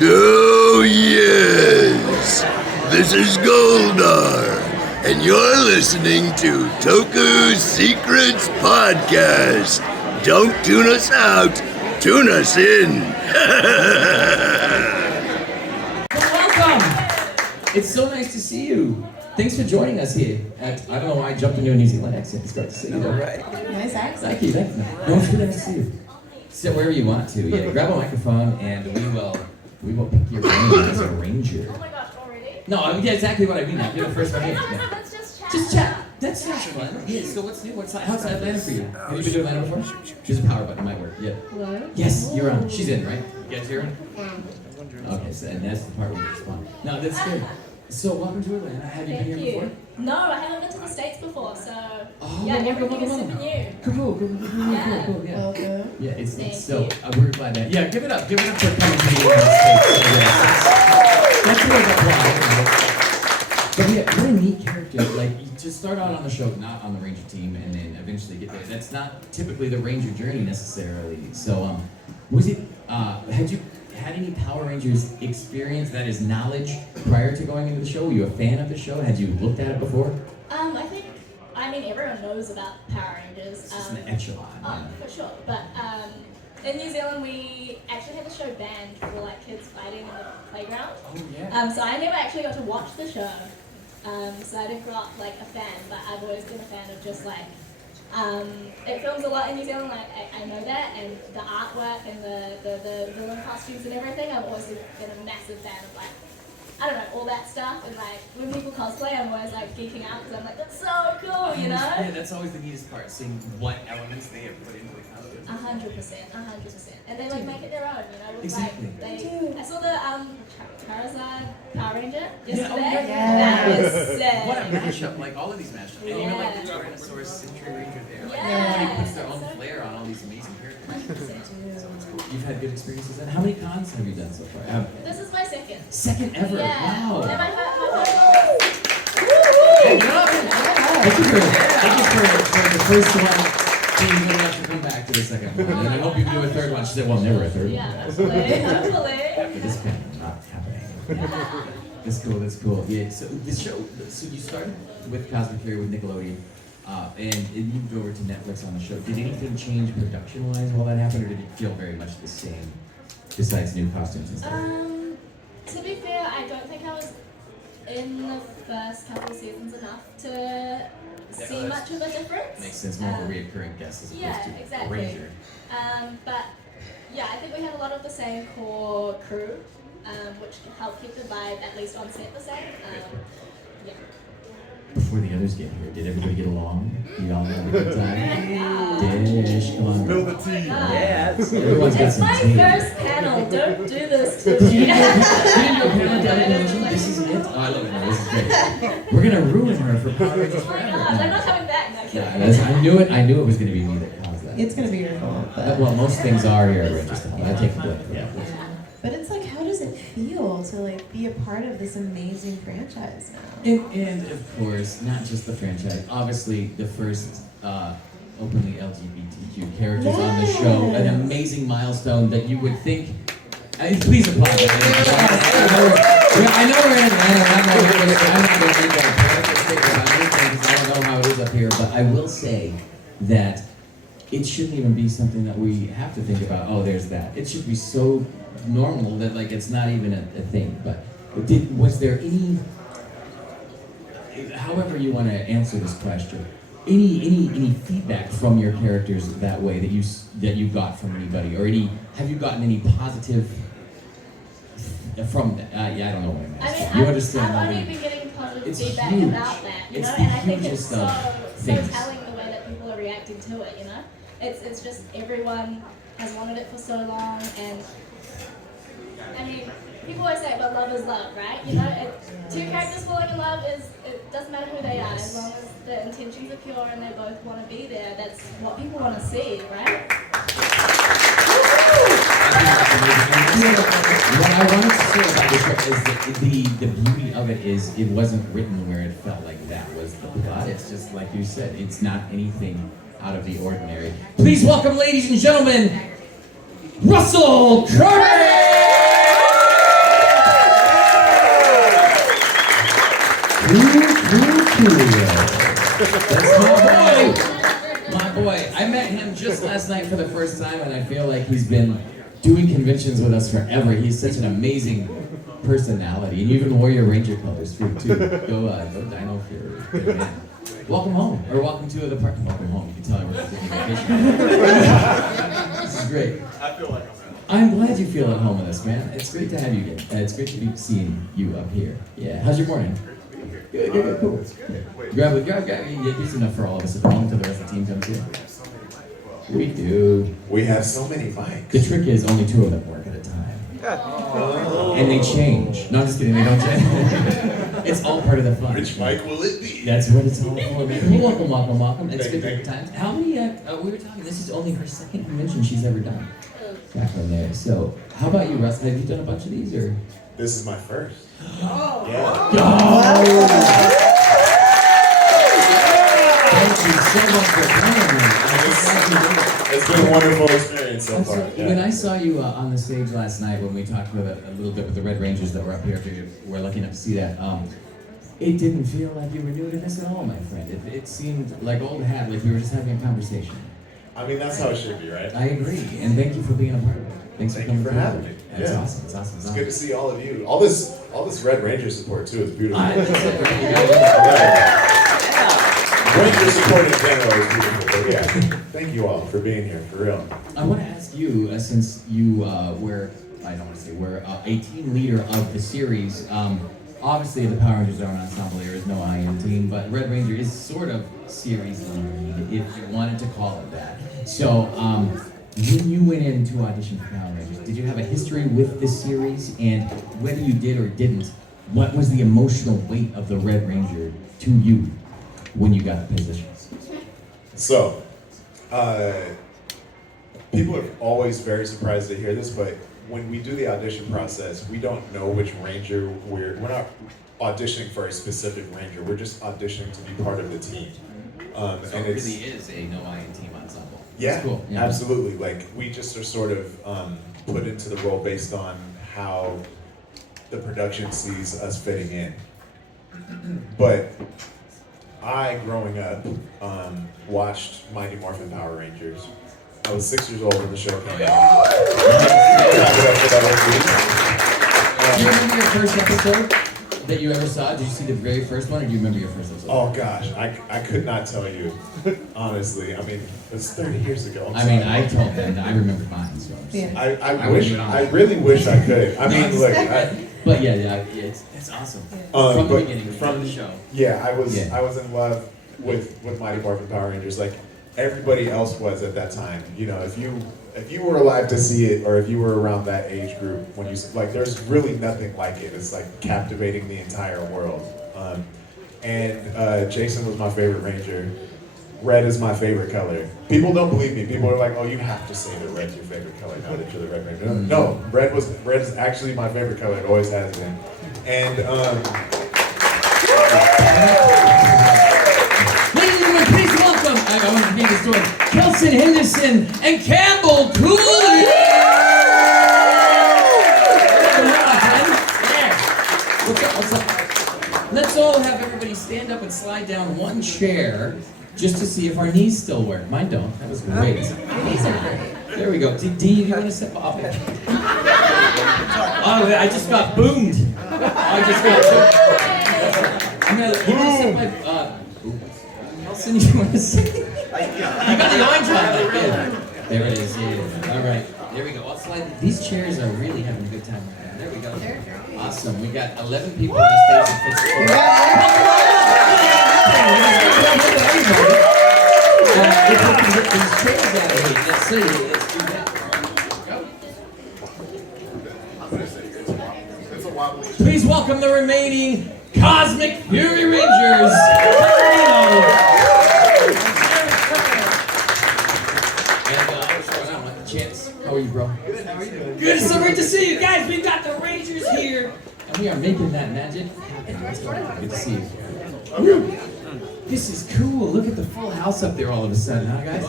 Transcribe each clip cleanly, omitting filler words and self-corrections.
Oh, yes. This is Goldar, and you're listening to Toku's Secrets Podcast. Don't tune us out, tune us in. Welcome. It's so nice to see you. Thanks for joining us here. I don't know why I jumped into a New Zealand accent. It's great to see you. Right. Nice accent. Thank you. No, it's really nice to see you. Sit wherever you want to. Yeah, grab a microphone and we will pick your brain as a ranger. Oh my gosh, already? No, I mean, yeah, exactly what I mean. You're the first one here. Yeah, let's just chat. Just chat. That sounds fun. Yeah, so what's new? How's Atlanta for you? Have you been to Atlanta before? There's a power button. Might work. Yeah. Hello? Yes, you're on. She's in, right? You guys hear her? Okay, so, and that's the part where you respond. No, that's good. So welcome to Atlanta. Have you been here before? No, I haven't been to the States before, so Oh, yeah, welcome, everything is super new. Cool, yeah. Okay. Yeah, it's Thank so you. we're glad that. Yeah, give it up for coming to the United States. That's really applause. But yeah, what a neat character. Like, you just start out on the show, not on the Ranger team, and then eventually get there. That's not typically the Ranger journey necessarily. So, was it? Had you had any Power Rangers experience, that is knowledge, prior to going into the show? Were you a fan of the show? Had you looked at it before? I mean, everyone knows about Power Rangers. It's just an echelon. Oh, for sure. But in New Zealand, we actually have a show banned for like kids fighting in the playground. Oh yeah. So I never actually got to watch the show. So I didn't grow up like a fan, but I've always been a fan of just like. It films a lot in New Zealand, like I know that, and the artwork and the villain costumes and everything. I've always been a massive fan of like, I don't know, all that stuff. And like when people cosplay, I'm always like geeking out because I'm like, that's so cool, you know? Yeah, that's always the neatest part, seeing what elements they have put into the costume. 100%. And they like make it their own, you know? With, Exactly. Like, I saw the Charizard Power Ranger yesterday. oh, yeah. That was sick. What a mashup, like all of these mashups. And even like the Tyrannosaurus Century Ranger there. Like Yeah. everybody puts their own flair on all these amazing characters. So it's cool. You've had good experiences. And how many cons have you done so far? This is my second. Second ever. Yeah. Wow. And my Thank you for the first one being good enough to come back to the second one. And I hope you can do a third one. She said, well, never a third one. Yeah, hopefully. After this panel, not happening. That's cool. Yeah, so the show, so you started with Cosmic Fury with Nickelodeon, and it moved over to Netflix on the show. Did anything change production-wise while that happened, or did it feel very much the same, besides new costumes and stuff? To be fair, I don't think I was in the first couple of seasons enough to see much of a difference. Makes sense, more of a reoccurring guest as opposed Yeah, to exactly. a ranger. But yeah, I think we had a lot of the same core crew, which helped keep the vibe, at least on set, the same. Yeah. Before the others get here, did everybody get along? You all have a good time? Dish, come on. Build a team. Yeah. Everyone's got It's some my tea. first panel. Don't do this to me. You didn't know Pamela Dino, this is it? Oh, I love it. No, this is great. We're gonna ruin her for Power Rangers Oh my forever. gosh, I'm not coming back. No, Yeah, kidding. I knew it was gonna be me that caused that. It's gonna be your fault. Well, most things are here at Rangerstop. I take the blame for that. But it's like, how does it feel to like be a part of this amazing franchise now? And of course, not just the franchise. Obviously, the first openly LGBTQ characters on the show. An amazing milestone that you would think. Please applaud that. I know we're in Atlanta. I'm not going to make that political statement about anything because I don't know how it is up here. But I will say that it shouldn't even be something that we have to think about. Oh, there's that. It should be so normal that like it's not even a thing. But was there any? However you want to answer this question, any feedback from your characters that way that you got from anybody, or have you gotten any positive from that? Yeah, I don't know what I'm asking. I mean, You understand? I've what I only mean? been getting positive It's feedback huge. about that, you It's know, the and I think it's hugest so things. telling the way that people are reacting to it, you know? It's just everyone has wanted it for so long, and I mean, people always say, but love is love, right? You know, two characters falling in love it doesn't matter who they are, as long as the intentions are pure and they both want to be there, that's what people want to see, right? What I wanted to say about the show is that the beauty of it is it wasn't written where it felt like that was the plot. It's just like you said, it's not anything out of the ordinary. Please welcome, ladies and gentlemen, Russell Curtis! Cooley. That's my boy. I met him just last night for the first time, and I feel like he's been doing conventions with us forever. He's such an amazing personality, and you even wore your Ranger colors too. Go Dino if you're a good man. Welcome home, or welcome to the park. Welcome home. You can tell everyone's taking vacation. This is great. I feel like I'm glad you feel at home with us, man. It's great to have you again. It's great to be seeing you up here. Yeah. How's your morning? Good, cool. Grab. There's enough for all of us at home until the rest of the team comes in. We do. We have so many mics. The trick is only 2 of them work at a time. And they change. No, I'm just kidding. They don't change. It's all part of the fun. Which mic will it be? That's what it's all for, man. Welcome. It's good times. How many, we were talking, this is only her second convention she's ever done. Jacqueline there. So, how about you, Russ? Have you done a bunch of these, or? This is my first. Oh. Yeah. Thank you so much for coming. It's been a wonderful experience so far. Yeah. When I saw you on the stage last night, when we talked about a little bit with the Red Rangers that were up here, if you were lucky enough to see that, it didn't feel like you were new to this at all, my friend. It seemed like old hat, like you were just having a conversation. I mean, that's how it should be, right? I agree, and thank you for being a part of it. Thanks for coming for having me. That's Yeah. awesome. It's good to see all of you. All this Red Ranger support too is beautiful. That's it, right? You got Ranger support in general is beautiful. But yeah, thank you all for being here, for real. I want to ask you, since you were a team leader of the series, obviously the Power Rangers are an ensemble, there is no Aiyon team, but Red Ranger is sort of series lead, if you wanted to call it that. So, when you went in to audition for Power Rangers, did you have a history with this series? And whether you did or didn't, what was the emotional weight of the Red Ranger to you when you got the positions? So, people are always very surprised to hear this, but when we do the audition process, we don't know which Ranger we're not auditioning for a specific Ranger. We're just auditioning to be part of the team. So and it really is a no Aiyon team ensemble. Yeah, That's cool. Yeah, absolutely. Like, we just are sort of put into the role based on how the production sees us fitting in. But I, growing up, watched Mighty Morphin Power Rangers. I was 6 years old when the show came out. Do you remember your first episode that you ever saw? Did you see the very first one, or do you remember your first episode? Oh gosh, I could not tell you, honestly. I mean, it's 30 years ago. I mean, I told them that I remembered mine, so. Yeah. I really wish I could. I mean, look, but it's awesome. From the beginning, from the show. Yeah, I was in love with Mighty Morphin Power Rangers, like everybody else was at that time. You know, if you were alive to see it, or if you were around that age group, when you like, there's really nothing like it. It's like captivating the entire world. And Jason was my favorite Ranger. Red is my favorite color. People don't believe me. People are like, "Oh, you have to say that red's your favorite color now that you're the Red Ranger." No, red is actually my favorite color. It always has been. And ladies and gentlemen, please welcome. I want to name the story. Kelson, Henderson, and Campbell Cooley. What's up? Let's all have everybody stand up and slide down one chair just to see if our knees still work. Mine don't. That was great. Your knees are great. There we go. D, you want to step off? Oh, I just got boomed. You're gonna step my, Kelson, you want to sit? You got the orange one. There it is. Yeah. All right. There we go. I'll slide. These chairs are really having a good time right now. There we go. Awesome. We got 11 people on the stage that fits the if we can get these chairs out of here, let's see. Let's do that. Go. Please welcome the remaining Cosmic Fury Rangers. How are you, bro? Good, how are you doing? Good, it's so great to see you guys. We've got the Rangers here, and we are making that magic happen. Good to see you. Woo. This is cool. Look at the full house up there all of a sudden, huh, guys?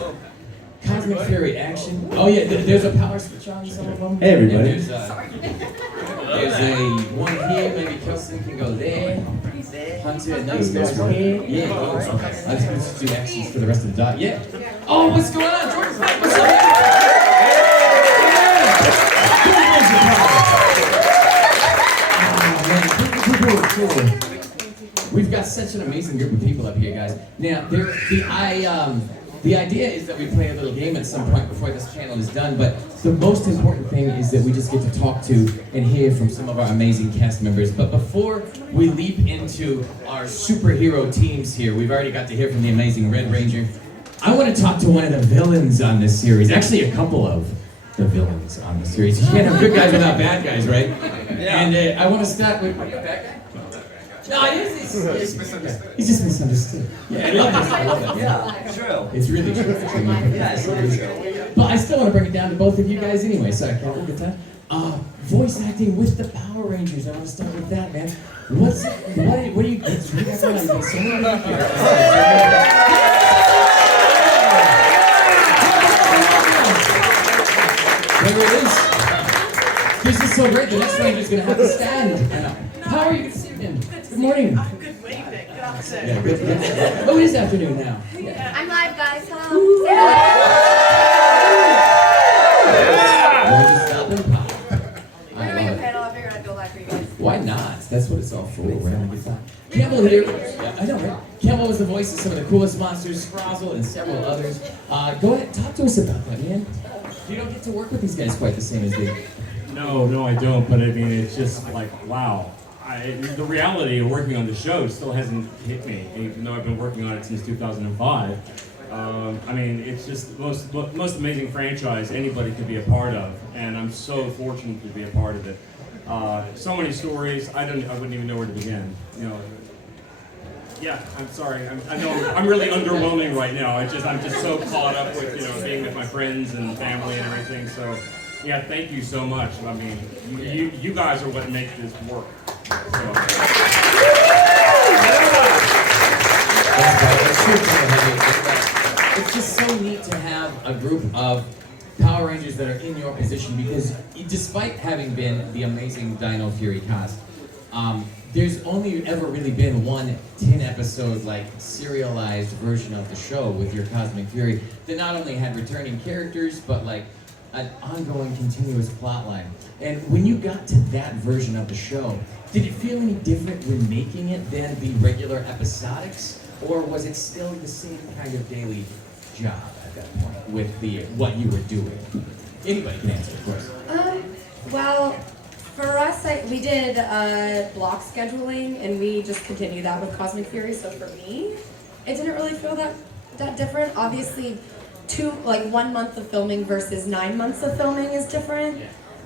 Cosmic Fury action. Oh yeah, there's a power switch on some of them. Hey, everybody. And there's, There's a one here, maybe Kelson can go there. Hunter, no, there's one here. Yeah, I was going to do X's for the rest of the dot. Yeah. Oh, what's going on? Jordan, what's up? Oh, man. Cool. We've got such an amazing group of people up here, guys. Now, the idea is that we play a little game at some point before this panel is done, but the most important thing is that we just get to talk to and hear from some of our amazing cast members. But before we leap into our superhero teams here, we've already got to hear from the amazing Red Ranger. I want to talk to one of the villains on this series, actually a couple of the villains on the series. You can't have good guys without bad guys, right? Yeah. And I want to start with... Are you a bad guy? No, he's just misunderstood. Yeah, I love that. Yeah, true. It's really true. Yeah, it's really true. But I still want to bring it down to both of you guys anyway. Sorry, Campbell, good time. Voice acting with the Power Rangers. I want to start with that, man. What do you get? So there it is. This is so great. The next Ranger's going to have to stand. How are you this evening? Good morning. I'm good evening. Good afternoon. Yeah, good. Oh, it is afternoon now. Yeah. I'm live, guys. Hello. Rangerstop and Pop. We're doing a panel. I figured I'd go live for you guys. Why not? That's what it's all for. We're having a good time. Campbell here. Yeah, I know, right? Campbell was the voice of some of the coolest monsters, Scrozzle and several others. Go ahead, talk to us about that, man. You don't get to work with these guys quite the same as they do. No, I don't. But I mean, it's just like, wow. The reality of working on the show still hasn't hit me, even though I've been working on it since 2005. I mean, it's just the most amazing franchise anybody could be a part of, and I'm so fortunate to be a part of it. So many stories, I wouldn't even know where to begin. You know, yeah, I'm sorry. I know I'm really underwhelming right now. I'm just so caught up with being with my friends and family and everything. So. Yeah, thank you so much. I mean, you guys are what make this work. So. It's just so neat to have a group of Power Rangers that are in your position because despite having been the amazing Dino Fury cast, there's only ever really been one 10-episode like serialized version of the show with your Cosmic Fury that not only had returning characters but like an ongoing continuous plot line. And when you got to that version of the show, did it feel any different when making it than the regular episodics? Or was it still the same kind of daily job at that point with what you were doing? Anybody can answer, of course. Well, for us, we did block scheduling, and we just continued that with Cosmic Fury. So for me, it didn't really feel that different. Obviously, 1 month of filming versus 9 months of filming is different.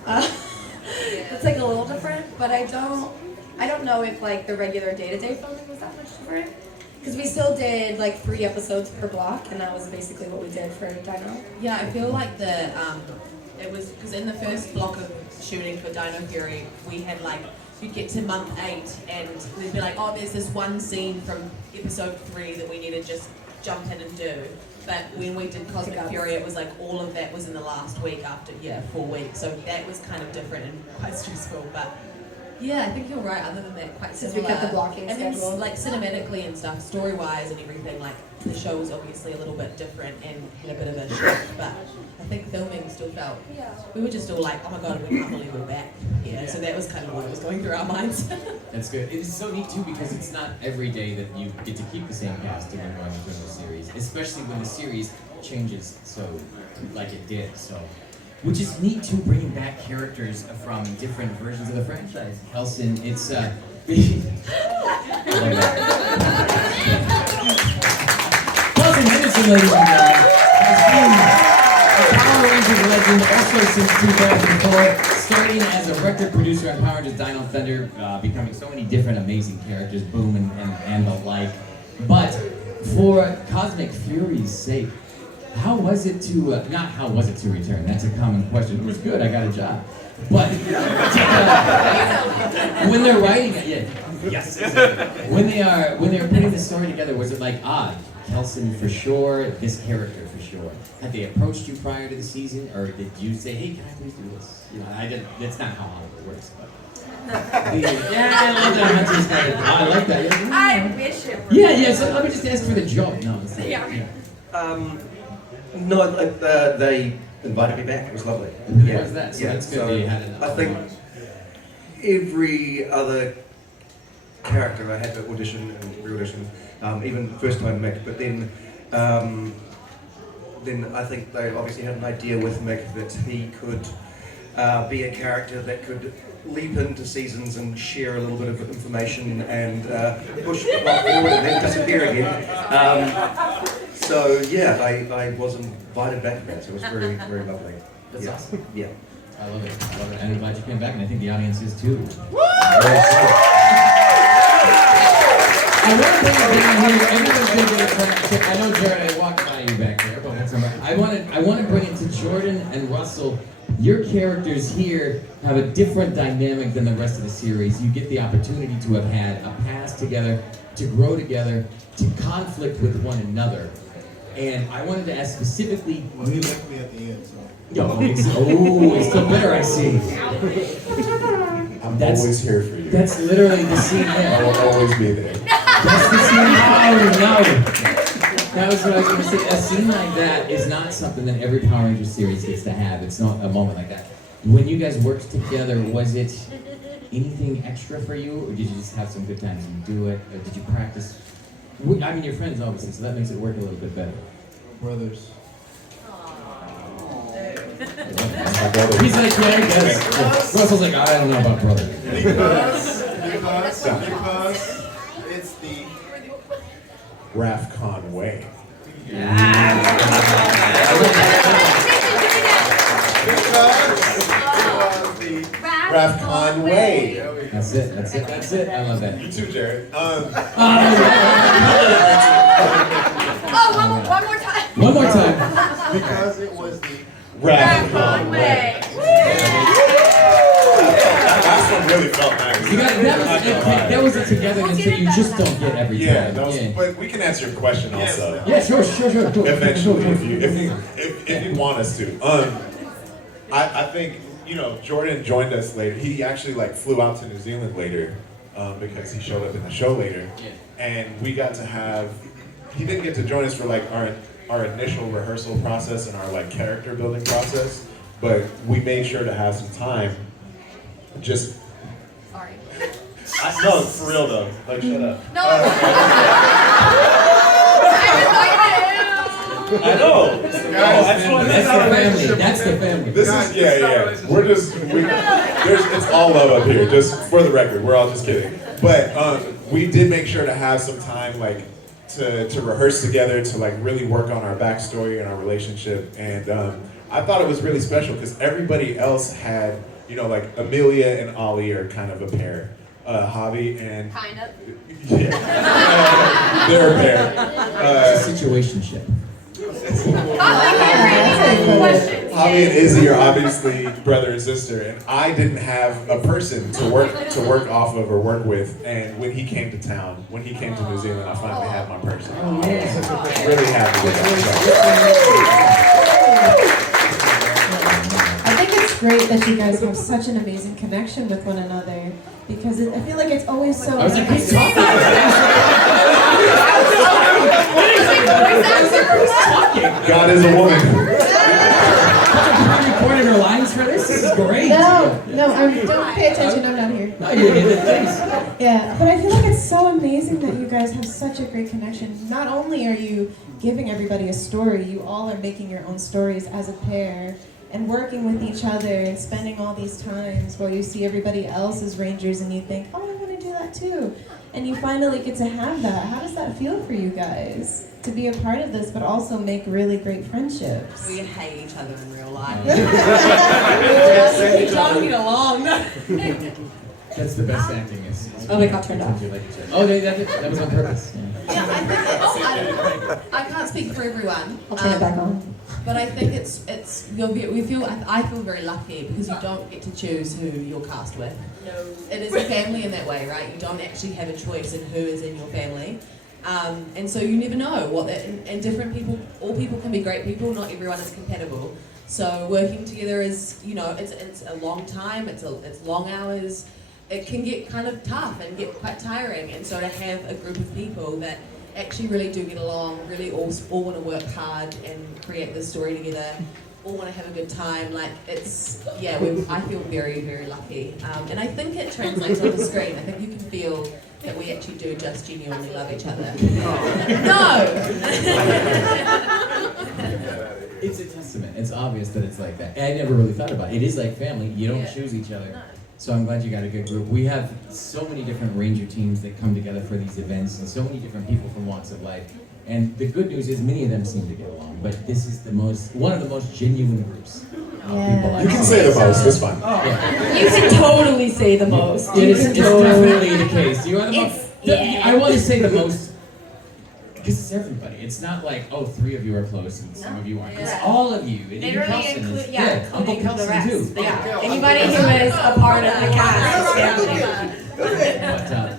It's like a little different, but I don't know if like the regular day-to-day filming was that much different. Because we still did like 3 episodes per block, and that was basically what we did for Dino. Yeah, I feel like it was because in the first block of shooting for Dino Fury, we had like you'd get to month 8 and we'd be like, oh, there's this one scene from episode 3 that we need to just jump in and do. But when we did Cosmic Fury, it was like all of that was in the last week after 4 weeks. So that was kind of different and quite stressful. But yeah, I think you're right. Other than that, quite similar. Since we kept the blocking and schedule. then like cinematically and stuff, story-wise and everything, like the show was obviously a little bit different and had a bit of a shift. But I think filming still felt. We were just all like, oh my god, we can't believe we're back here. Yeah. So that was kind of what was going through our minds. That's good. It is so neat too because it's not every day that you get to keep the same cast in one of the series, especially when the series changes so like it did. So, which is neat too, bringing back characters from different versions of the franchise. Kelson, it's Kelson Henderon, ladies and gentlemen, has been a Power Rangers legend also since 2004, starting as a record producer on Power Rangers Dino Thunder, becoming so many different amazing characters, Boom and the like. But for Cosmic Fury's sake, how was it to, not how was it to return, that's a common question. It was good, I got a job. But when they're writing it, yes, when they are putting the story together, was it like, Kelson for sure, this character for for sure. Had they approached you prior to the season, or did you say, "Hey, can I please do this"? You know, I didn't. That's not how Hollywood works. But yeah, I love that. I like that. I wish it were. Yeah. So let me just ask for the job. No, No, they invited me back. It was lovely. How was that? So yeah, that's good. so That you had enough. I think every other character I had to audition and re-audition, even first time Mick, but then I think they obviously had an idea with Mick that he could be a character that could leap into seasons and share a little bit of information and push the plot forward and then disappear again. So yeah, I was invited back for that, so it was very, very lovely. That's awesome. Yeah. I love it. I love it. And I'm glad you came back, and I think the audience is too. I want to bring it down here. Everyone's going to get a friendship. I know, Jared, I walked by you back there, but I want to bring it to Jordon and Russell. Your characters here have a different dynamic than the rest of the series. You get the opportunity to have had a past together, to grow together, to conflict with one another. And I wanted to ask specifically. Well, he left me at the end, so. It's still bitter, I see. I'm always here for you. That's literally the scene there. I will always be there. That's the scene. Oh, no. That was what I was going to say. A scene like that is not something that every Power Rangers series gets to have. It's not a moment like that. When you guys worked together, was it anything extra for you, or did you just have some good times and do it? Or did you practice? I mean, you're friends, obviously, so that makes it work a little bit better. Brothers. He's like, yeah, I guess. Russell's like, I don't know about brother. Because it's the Rafcon way. Rafcon way. That's it. I love that. You too, Jared. One more time. One more time. Because it was the Rafcon way. Last one really felt nice. That was a togetherness that you just don't get every time. But we can answer your question also. Yeah, sure. Cool. Eventually, if you want us to. I think, Jordon joined us later. He actually flew out to New Zealand later because he showed up in the show later. Yeah. And we got to have, he didn't get to join us for our initial rehearsal process and our character building process, but we made sure to have some time. Just. Sorry. No, for real though. Shut up. No. I know. That's the family. This is yeah. We're just it's all love up here. Just for the record, we're all just kidding. But we did make sure to have some time to rehearse together, to really work on our backstory and our relationship. And I thought it was really special because everybody else had Amelia and Ollie are kind of a pair. Javi and Kind of. Yeah. They're a pair. It's a situationship. Javi and Izzy are obviously brother and sister, and I didn't have a person to work off of or work with. And when he came to town, when he came to New Zealand, I finally had my person. I was really happy with that. I think it's great that you guys have such an amazing connection with one another because I feel like it's always so. I was like, he's talking. God is a woman. You recorded her lines for this? This is great. No, don't pay attention. I'm not here. No, you're in it, please. Yeah, but I feel like it's so amazing that you guys have such a great connection. Not only are you giving everybody a story, you all are making your own stories as a pair and working with each other and spending all these times while you see everybody else as Rangers and you think, oh, I want to do that too. And you finally get to have that. How does that feel for you guys? To be a part of this, but also make really great friendships. We hate each other in real life. We don't get along. That's the best acting. Oh, it got turned off. Oh, that was on purpose. Yeah, I can't speak for everyone. I'll turn it back on. But I think I feel very lucky because you don't get to choose who you're cast with. No. It is a family in that way, right? You don't actually have a choice in who is in your family. And so you never know what that, and different people, all people can be great people, not everyone is compatible. So working together is, you know, it's a long time, it's long hours, it can get kind of tough and get quite tiring. And so to have a group of people that actually really do get along, really all want to work hard and create this story together, all want to have a good time, like it's, yeah, I feel very, very lucky. And I think it translates on the screen. I think you can feel that we actually do just genuinely love each other. No! It's a testament. It's obvious that it's like that. I never really thought about it. It is like family. You don't choose each other. So I'm glad you got a good group. We have so many different Ranger teams that come together for these events, and so many different people from walks of life. And the good news is many of them seem to get along, but this is one of the most genuine groups of people I've You can seen. say the most, it's fine. Yeah. You can totally say the most. It's definitely the case. You are the most. yeah. I want to say the most because it's everybody. It's not like, oh, 3 of you are close and some of you aren't. It's all of you. And They even really Kelson include, is, including Uncle the Kelson rest. too. Yeah. Anybody who is a part of the cast is family. But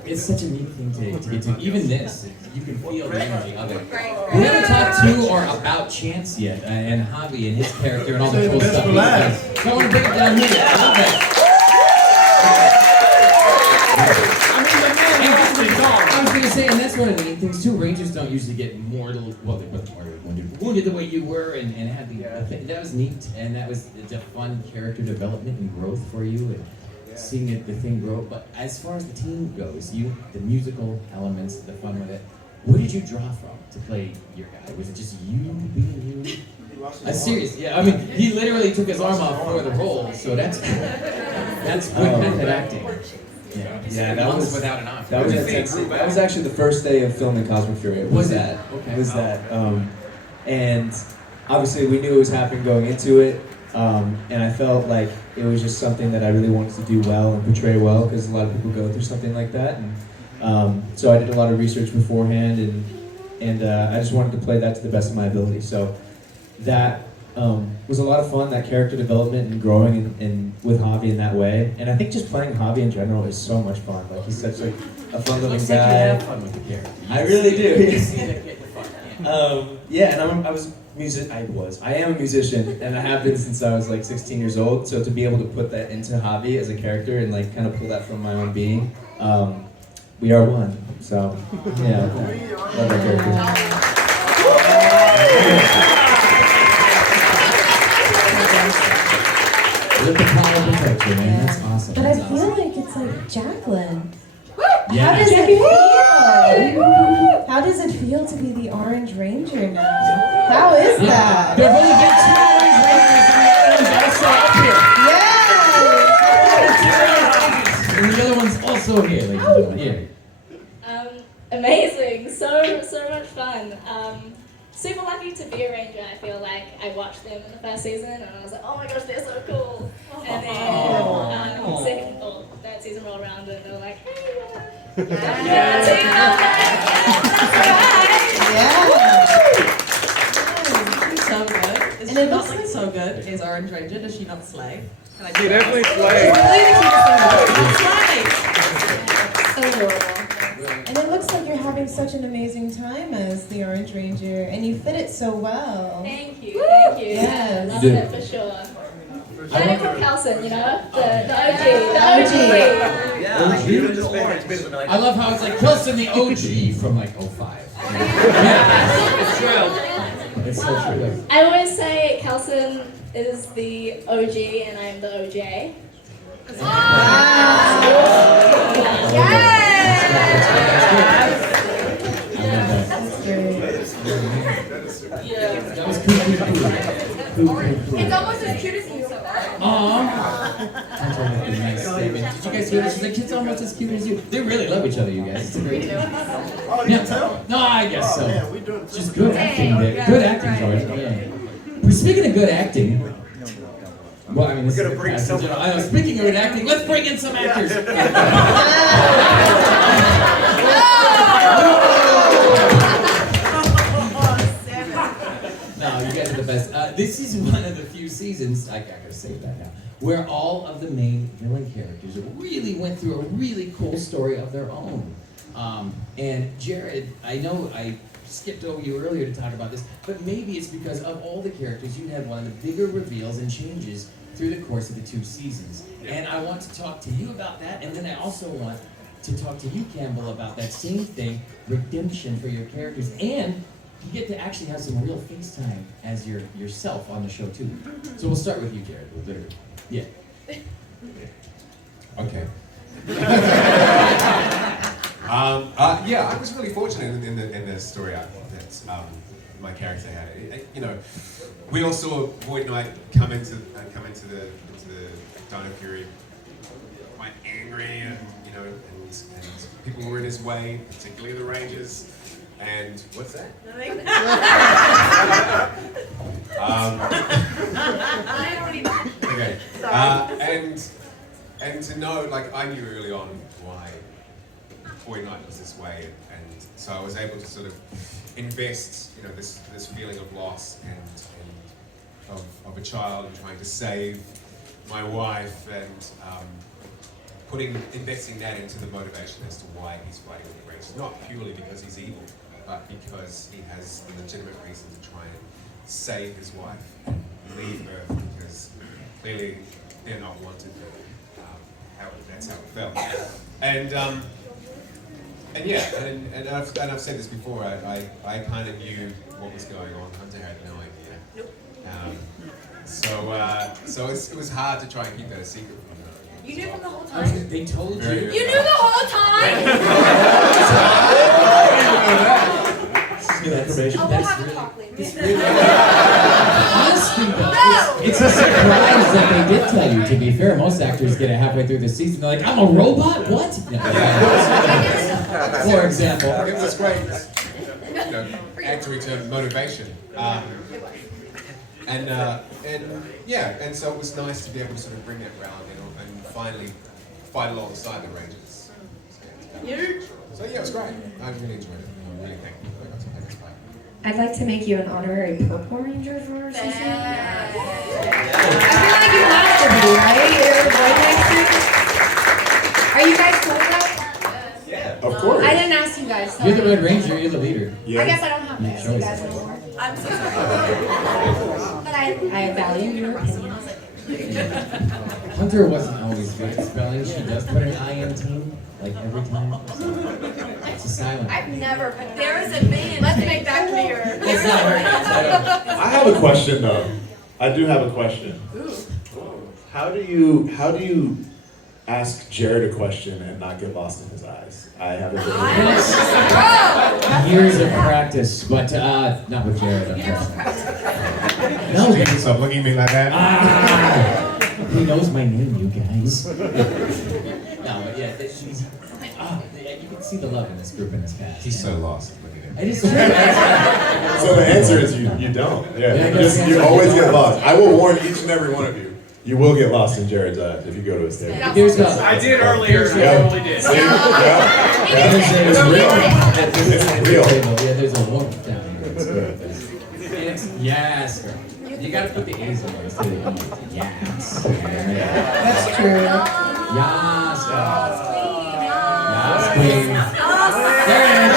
it's such a neat thing to get to. Even this, you can feel the energy of it. We haven't talked to or about Chance yet, and Javi and his character and all the cool stuff he does. So I want to bring it down here. I love that. I was going to say, and that's one of the neat things too. Rangers don't usually get mortally wounded the way you were, and had the that was neat, and that was a fun character development and growth for you, and seeing the thing grow. But as far as the team goes, the musical elements, the fun with it. What did you draw from to play your guy? Was it just you being you? Serious, yeah. I mean, he literally took his arm off for the role, so that's cool. That's good method acting. Yeah, that was without an arm. That was intense. That was actually the first day of filming Cosmic Fury. Was it? Okay. And obviously we knew it was happening going into it, and I felt like it was just something that I really wanted to do well and portray well, because a lot of people go through something like that. And so I did a lot of research beforehand, and I just wanted to play that to the best of my ability. So that was a lot of fun, that character development and growing in with Javi in that way. And I think just playing Javi in general is so much fun. Like, he's such a fun-loving guy. You have fun with the character. I really do. Yeah. And I am a musician, and I have been since I was like 16 years old. So to be able to put that into Javi as a character and like kind of pull that from my own being, we are one. So yeah, love that character. With the power protection, man. That's awesome. But I feel like it's like Jacqueline. Yeah. How does it feel? How does it feel to be the Orange Ranger now? How is that? There have only been 2 Orange Rangers, and the other one's also up here. And the other one's also here, ladies and gentlemen. Here. Amazing, so much fun. Super lucky to be a Ranger. I feel like I watched them in the first season and I was like, oh my gosh, they're so cool. And then that season rolled around and they were like, hey, So good. Is she not like so good as Orange Ranger? Does she not slay? She definitely slays. So adorable. And it looks like you're having such an amazing time as the Orange Ranger, and you fit it so well. Thank you, thank you. Yes. Love it for sure. Shining from Kelson, you know? The OG. I love how it's like Kelson the OG from like 05. It's true. It's so true. I always say Kelson is the OG and I'm the OJ. That was cool. It's almost as cute as you, so. Nice statement. Did you guys hear this? She's like, it's almost as cute as you. They really love each other, you guys. It's a great team. Oh, you can tell? No, I guess so. Man, we doing Just good acting there. Good acting, Jordan. Yeah. Speaking of good acting, well, I mean, this is bring some. I know. Speaking of good acting, let's bring in some actors. No, you guys are the best. This is one of the few seasons, I gotta say that now, where all of the main villain characters really went through a really cool story of their own. And Jared, I know I skipped over you earlier to talk about this, but maybe it's because of all the characters, you had one of the bigger reveals and changes through the course of the 2 seasons. And I want to talk to you about that, and then I also want to talk to you, Campbell, about that same thing, redemption for your characters, and you get to actually have some real face time as yourself on the show too. So we'll start with you, Jared. Literally. Yeah. Okay. Yeah, I was really fortunate in the story arc that my character had. You know, we all saw Void Knight come into the Dino Fury quite angry, and you know, and people were in his way, particularly the Rangers. And what's that? Nothing. Okay. And to know, like, I knew early on why Void Knight was this way, and so I was able to sort of invest, you know, this feeling of loss and of a child and trying to save my wife, and investing that into the motivation as to why he's fighting with the Rangers. Not purely because he's evil, but because he has a legitimate reason to try and save his wife and leave Earth, because clearly they're not wanted. That's how it felt. And yeah, and I've said this before. I kind of knew what was going on. Hunter had no idea. Nope. So it was hard to try and keep that a secret from her. You knew from the whole time? They told you. You knew the whole time? That's have a talk later. Honestly, though, it's a surprise that they did tell you. To be fair, most actors get it halfway through the season. They're like, "I'm a robot? What?" For example, it was great. You know, add to return motivation. And yeah, and so it was nice to be able to sort of bring that round and finally fight alongside the Rangers. So yeah, it was great. I really enjoyed it. I'm really thankful that I got to play this fight. I'd like to make you an honorary Purple Ranger for our season. I feel like you have to be, right? You're the boy next year. Are you guys cool with that? Yeah, of course. I didn't ask you guys. You're the Red Ranger. You're the leader. Yeah. I guess I don't have to ask you guys anymore. I'm so sorry. But I value your opinion. Hunter wasn't always good at spelling. She does put an I in team, like every time. It's a silent. I've never put there is a man. Let's make that clear. It's not her. I have a question though. I do have a question. Ooh. How do you ask Jared a question and not get lost in his eyes? I haven't been Years of practice, but not with Jared. No, stop looking at me like that. He knows my name, you guys. No, but yeah, you can see the love in this group in this cast. He's so lost. Look at him. It is true. So the answer is you don't. Yeah, you always get lost. I will warn each and every one of you. You will get lost in Jared's eyes if you go to his table. I did earlier, and I totally did. See? Yeah. It's real. It's real. Yeah, there's a warmth down here. It's good. Yes, girl. You gotta put the A's in there too. Yes. That's true. Yes, girl. Yes, queen. There it is.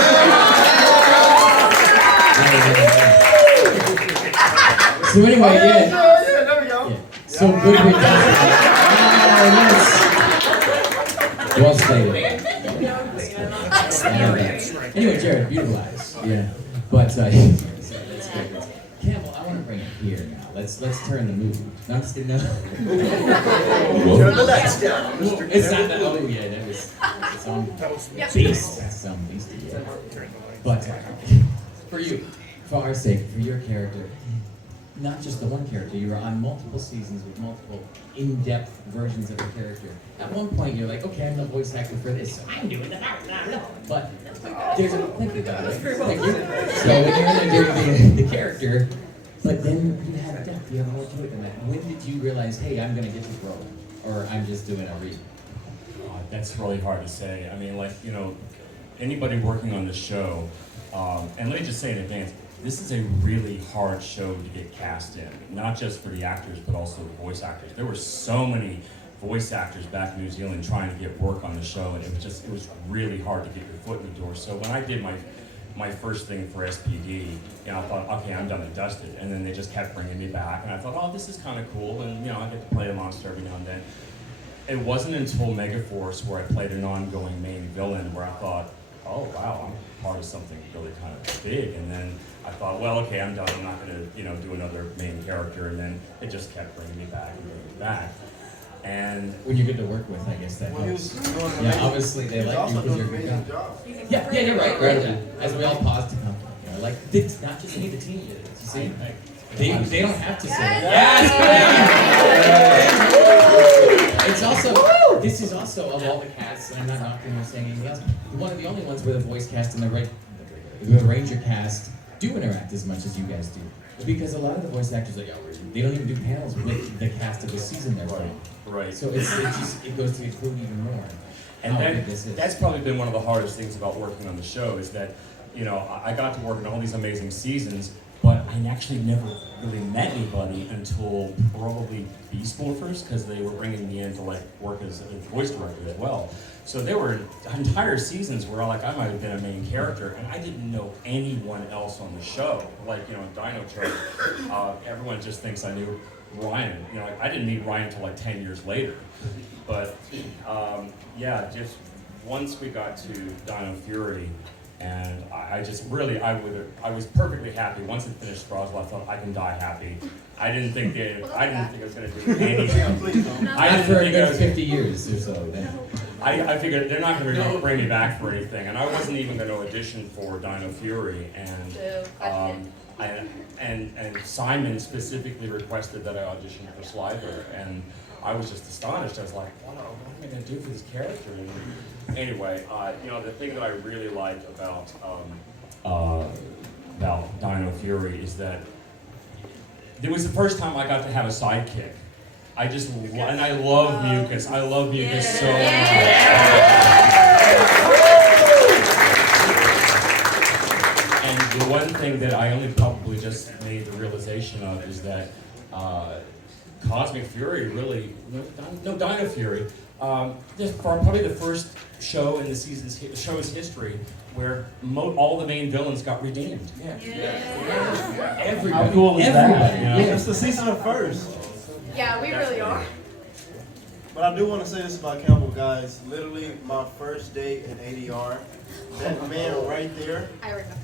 So anyway, yeah. So good with yes. Well stated. Anyway, Jared, beautiful eyes. Yeah. But that's good. Campbell, I want to bring it here now. Let's turn the movie. No, I'm just kidding. No. Turn the lights down. It's not that. Oh yeah, that was some beast. That's some beast. Yeah. But for you, for our sake, for your character. Not just the one character, you were on multiple seasons with multiple in-depth versions of the character. At one point you're like, okay, I'm the voice actor for this, so I'm doing the but there's a thank you about it. Thank you. So when you're in there doing the character, but then you have depth, you have more to it than that. When did you realize, hey, I'm gonna get to grow? Or I'm just doing a read? That's really hard to say. I mean, like, you know, anybody working on the show, and let me just say in advance, this is a really hard show to get cast in, not just for the actors, but also the voice actors. There were so many voice actors back in New Zealand trying to get work on the show, and it was really hard to get your foot in the door. So when I did my first thing for SPD, I thought, okay, I'm done and dusted. And then they just kept bringing me back, and I thought, oh, this is kind of cool, and I get to play a monster every now and then. It wasn't until Megaforce where I played an ongoing main villain where I thought, oh wow, I'm part of something really kind of big. And then I thought, well, okay, I'm done. I'm not going to do another main character. And then it just kept bringing me back and bringing me back. And when you're good to work with, I guess that helps. Yeah, obviously they like you because you're a good guy. Yeah, you're right. As we all pause to come, like it's not just me, the team did it. You see, they don't have to say it. Yes, it's also this is also of all the casts, and I'm not knocking or saying anything else. One of the only ones where the voice cast and the Ranger cast do interact as much as you guys do. Because a lot of the voice actors, they don't even do panels with the cast of the season they're playing. Right. So it goes to include even more. And that's probably been one of the hardest things about working on the show is that, I got to work on all these amazing seasons, but I actually never really met anybody until probably Beast Morphers, because they were bringing me in to work as a voice director as well. So there were entire seasons where I might have been a main character, and I didn't know anyone else on the show. Dino show, everyone just thinks I knew Ryan. I didn't meet Ryan until 10 years later. But just once we got to Dino Fury, and I was perfectly happy. Once it finished Scrozzle, I thought I can die happy. I didn't think I was going to do anything. Not for a good 50 years or so. I figured they're not going to bring me back for anything, and I wasn't even going to audition for Dino Fury, and Simon specifically requested that I audition for Slyther, and I was just astonished. I was like, wow, what am I going to do for this character? And anyway, the thing that I really liked about Dino Fury is that it was the first time I got to have a sidekick. And I love Mucus. I love Mucus so much. And the one thing that I only probably just made the realization of is that Cosmic Fury really, Dino Fury, this probably the first show in the show's history where all the main villains got redeemed. Everybody. How cool is that? It's the season of first. Yeah, we really are. But I do want to say this about Campbell, guys. Literally, my first day in ADR, that man right there I remember.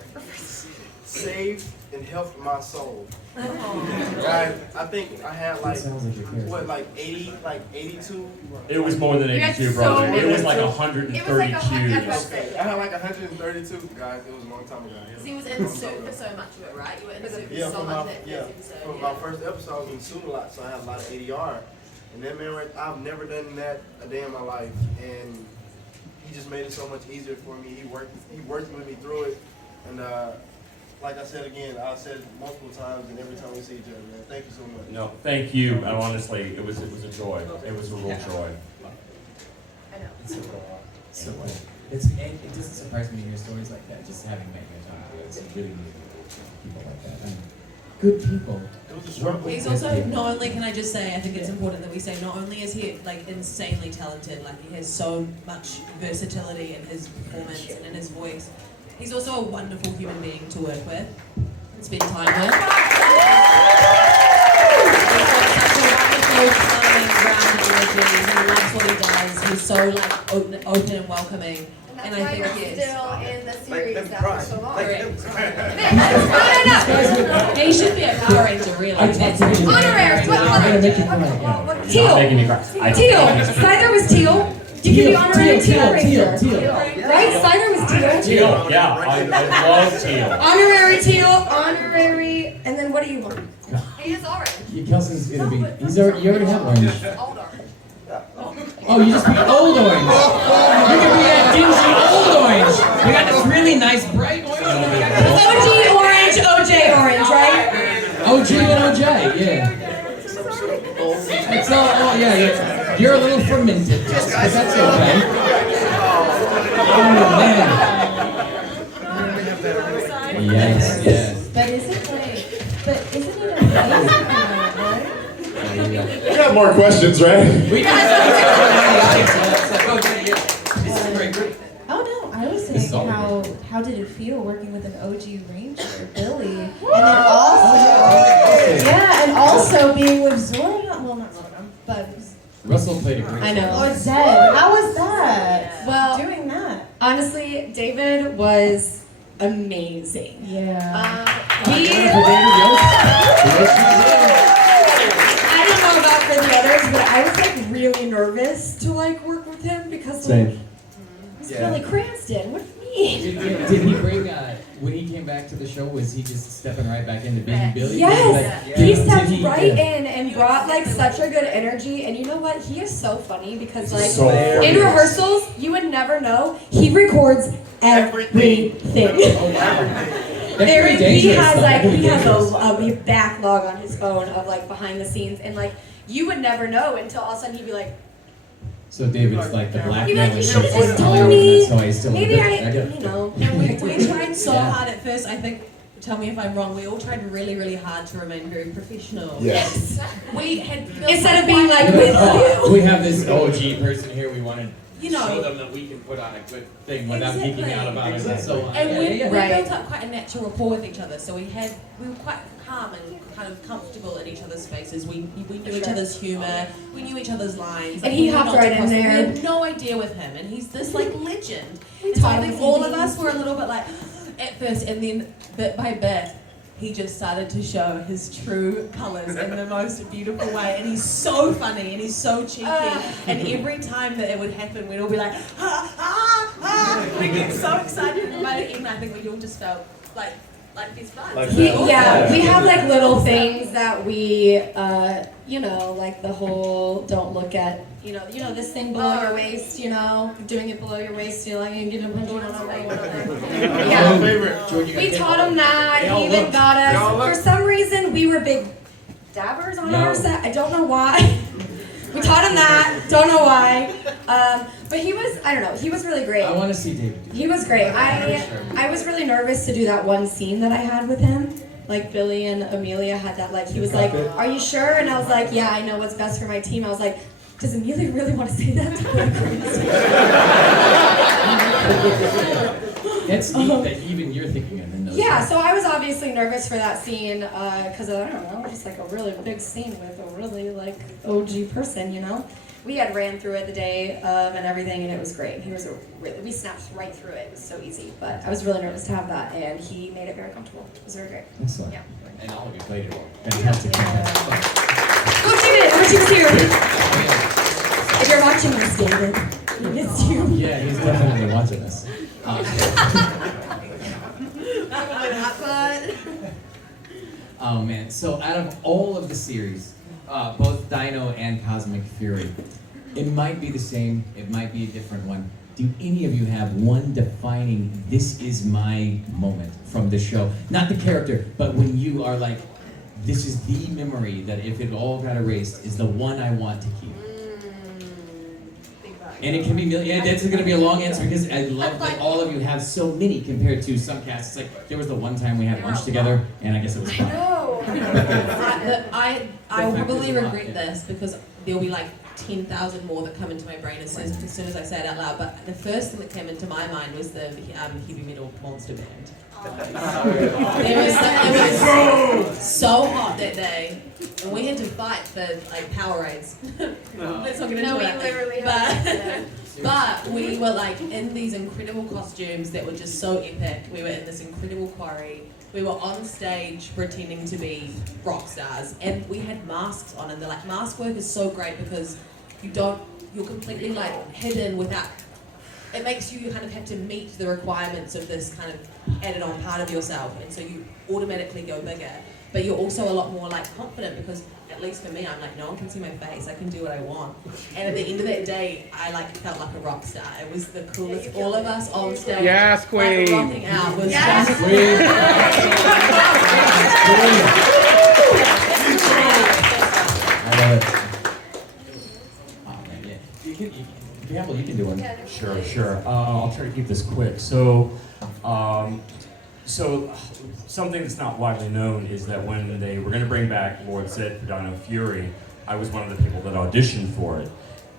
saved and helped my soul. Guys, I think I had 80, 82? It was more than 82, brother. It was 132. Okay, I had 132, guys. It was a long time ago. Because he was in the suit for so much of it, right? You were in the suit for so much of it. For my first episode, I was in the suit a lot, so I had a lot of ADR. And that man, I've never done that a day in my life, and he just made it so much easier for me. He worked with me through it, and like I said again, I said multiple times, and every time we see each other, man, thank you so much. No, thank you. And honestly, it was a joy. It was a real joy. I know. It's so cool. It doesn't surprise me to hear stories like that. Just having met you, John, it's really people like that. Good people. He's also, not only, can I just say, I think it's important that we say, not only is he insanely talented, he has so much versatility in his performance and in his voice, he's also a wonderful human being to work with and spend time with. He's got such a wonderful, calming, grounded energy. He loves what he does. He's so open and welcoming. And I think still in the series after so long. He should be a Power Ranger, really. Honorary. Teal. Slyther was teal. You can be honorary Teal Ranger. Teal. Right? Slyther was teal. Teal, yeah. I love teal. Honorary teal, honorary, and then what do you want? He is orange. Kelson's gonna be. You already have orange. Old orange. Oh, you just be old orange. You can be that dingy old orange. We got this really nice bright orange. OG orange, OJ orange, right? OG and OJ, yeah. It's all, yeah. You're a little fermented, but that's okay. Oh man. Yes. But isn't it amazing? You got more questions, right? We This is a great group. Oh no, I was This is saying all how did it feel working with an OG Ranger, Billy, and then also being with Zordon. Well, not Zordon, but Russell played a great I know. Lord Zed. How was that? Well, Doing that. honestly, David was amazing. Yeah. I don't know about for the others, but I was like really nervous to like work with him because like it's Billy Cranston. What do you mean? Did he bring, when he came back to the show, was he just stepping right back into being Billy? Yes, Like, he stepped did he- right in and brought like such a good energy. And you know what? He is so funny because like So funny. in rehearsals, you would never know he records everything. Oh, wow. That's There, pretty he dangerous, has though. like Pretty he has dangerous. a backlog on his phone of like behind the scenes, and like you would never know until all of a sudden he'd be like, So David's like the black You'd be man like, with you should've shirts just and told all, me. and that's why he's still Maybe in I, it. you know. And we tried so Yeah. hard at first, I think, tell me if I'm wrong, we all tried really, really hard to remain very professional. Yes. We had Instead of being like with you. We have this OG person here. We want to You know. show them that we can put on a good thing without Exactly. geeking out about it and so on. And we Right. built up quite a natural rapport with each other, so we were quite calm and kind of comfortable in each other's spaces. We knew each other's humor, we knew each other's lines. And we he knew hopped not to right in cross them. there. We had no idea with him, and he's this like legend. We And so I taught think him all of things. us were a little bit like at first, and then bit by bit, he just started to show his true colours in the most beautiful way. And he's so funny and he's so cheeky. And every time that it would happen, we'd all be like, we get so excited. And by the end, I think we all just felt like he's fun. Like Yeah, we have like little things that we, you know, like the whole don't look at, you know this thing below your waist, you know, doing it below your waist, you know, like you get a Yeah. Favorite. We taught him that. He even got us. For some reason, we were big dabbers on our set. I don't know why. We taught him that. Don't know why. But he was, I don't know, he was really great. I want to see David do He was great. I was really nervous to do that one scene that I had with him. Like Billy and Amelia had that, like, he was like, are you sure? And I was like, yeah, I know what's best for my team. I was like, does Amelia really want to say that to Billy It's neat that even you're thinking of in those. Yeah, so I was obviously nervous for that scene because I don't know, just like a really big scene with a really like OG person, you know. We had ran through it the day of and everything, and it was great. He was we snapped right through it. It was so easy, but I was really nervous to have that, and he made it very comfortable. It was very great. Excellent. Yeah. And all of you played it well. Fantastic. What you did? What you do? If you're watching this, David, he missed you. Yeah, he's definitely watching this. Oh man, so out of all of the series, both Dino and Cosmic Fury, it might be the same, it might be a different one. Do any of you have one defining, this is my moment from the show? Not the character, but when you are like, this is the memory that if it all got erased, is the one I want to keep. And it can be million. Yeah, that's going to be a long answer because I love that all of you have so many compared to some casts. It's like there was the one time we had lunch together, and I guess it was fun. I will probably regret this because there'll be like 10,000 more that come into my brain as soon as I say it out loud. But the first thing that came into my mind was the heavy metal monster band. It was so hot that day, and we had to fight for like Powerades. Let's not get into No, we that. literally But we were like in these incredible costumes that were just so epic. We were in this incredible quarry. We were on stage pretending to be rock stars, and we had masks on. And the like mask work is so great because you're completely like hidden without. It makes you kind of have to meet the requirements of this kind of added on part of yourself, and so you automatically go bigger. But you're also a lot more like confident because, at least for me, I'm like, no one can see my face. I can do what I want. And at the end of that day, I like felt like a rock star. It was the coolest. All of us on stage, Yes, like, queen. rocking out was Yes. just. I love it. Oh man, yeah. Campbell, you can do one. Sure. I'll try to keep this quick. So something that's not widely known is that when they were going to bring back Lord Zed for Dino Fury, I was one of the people that auditioned for it.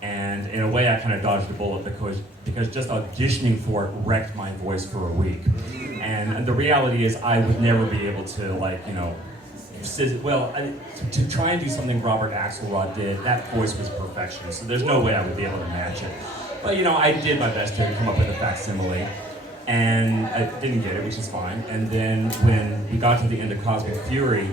And in a way, I kind of dodged a bullet because just auditioning for it wrecked my voice for a week. And the reality is, I would never be able to, like, you know, to try and do something Robert Axelrod did, that voice was perfection. So there's no way I would be able to match it. But you know, I did my best to come up with a facsimile, and I didn't get it, which is fine. And then when we got to the end of Cosmic Fury,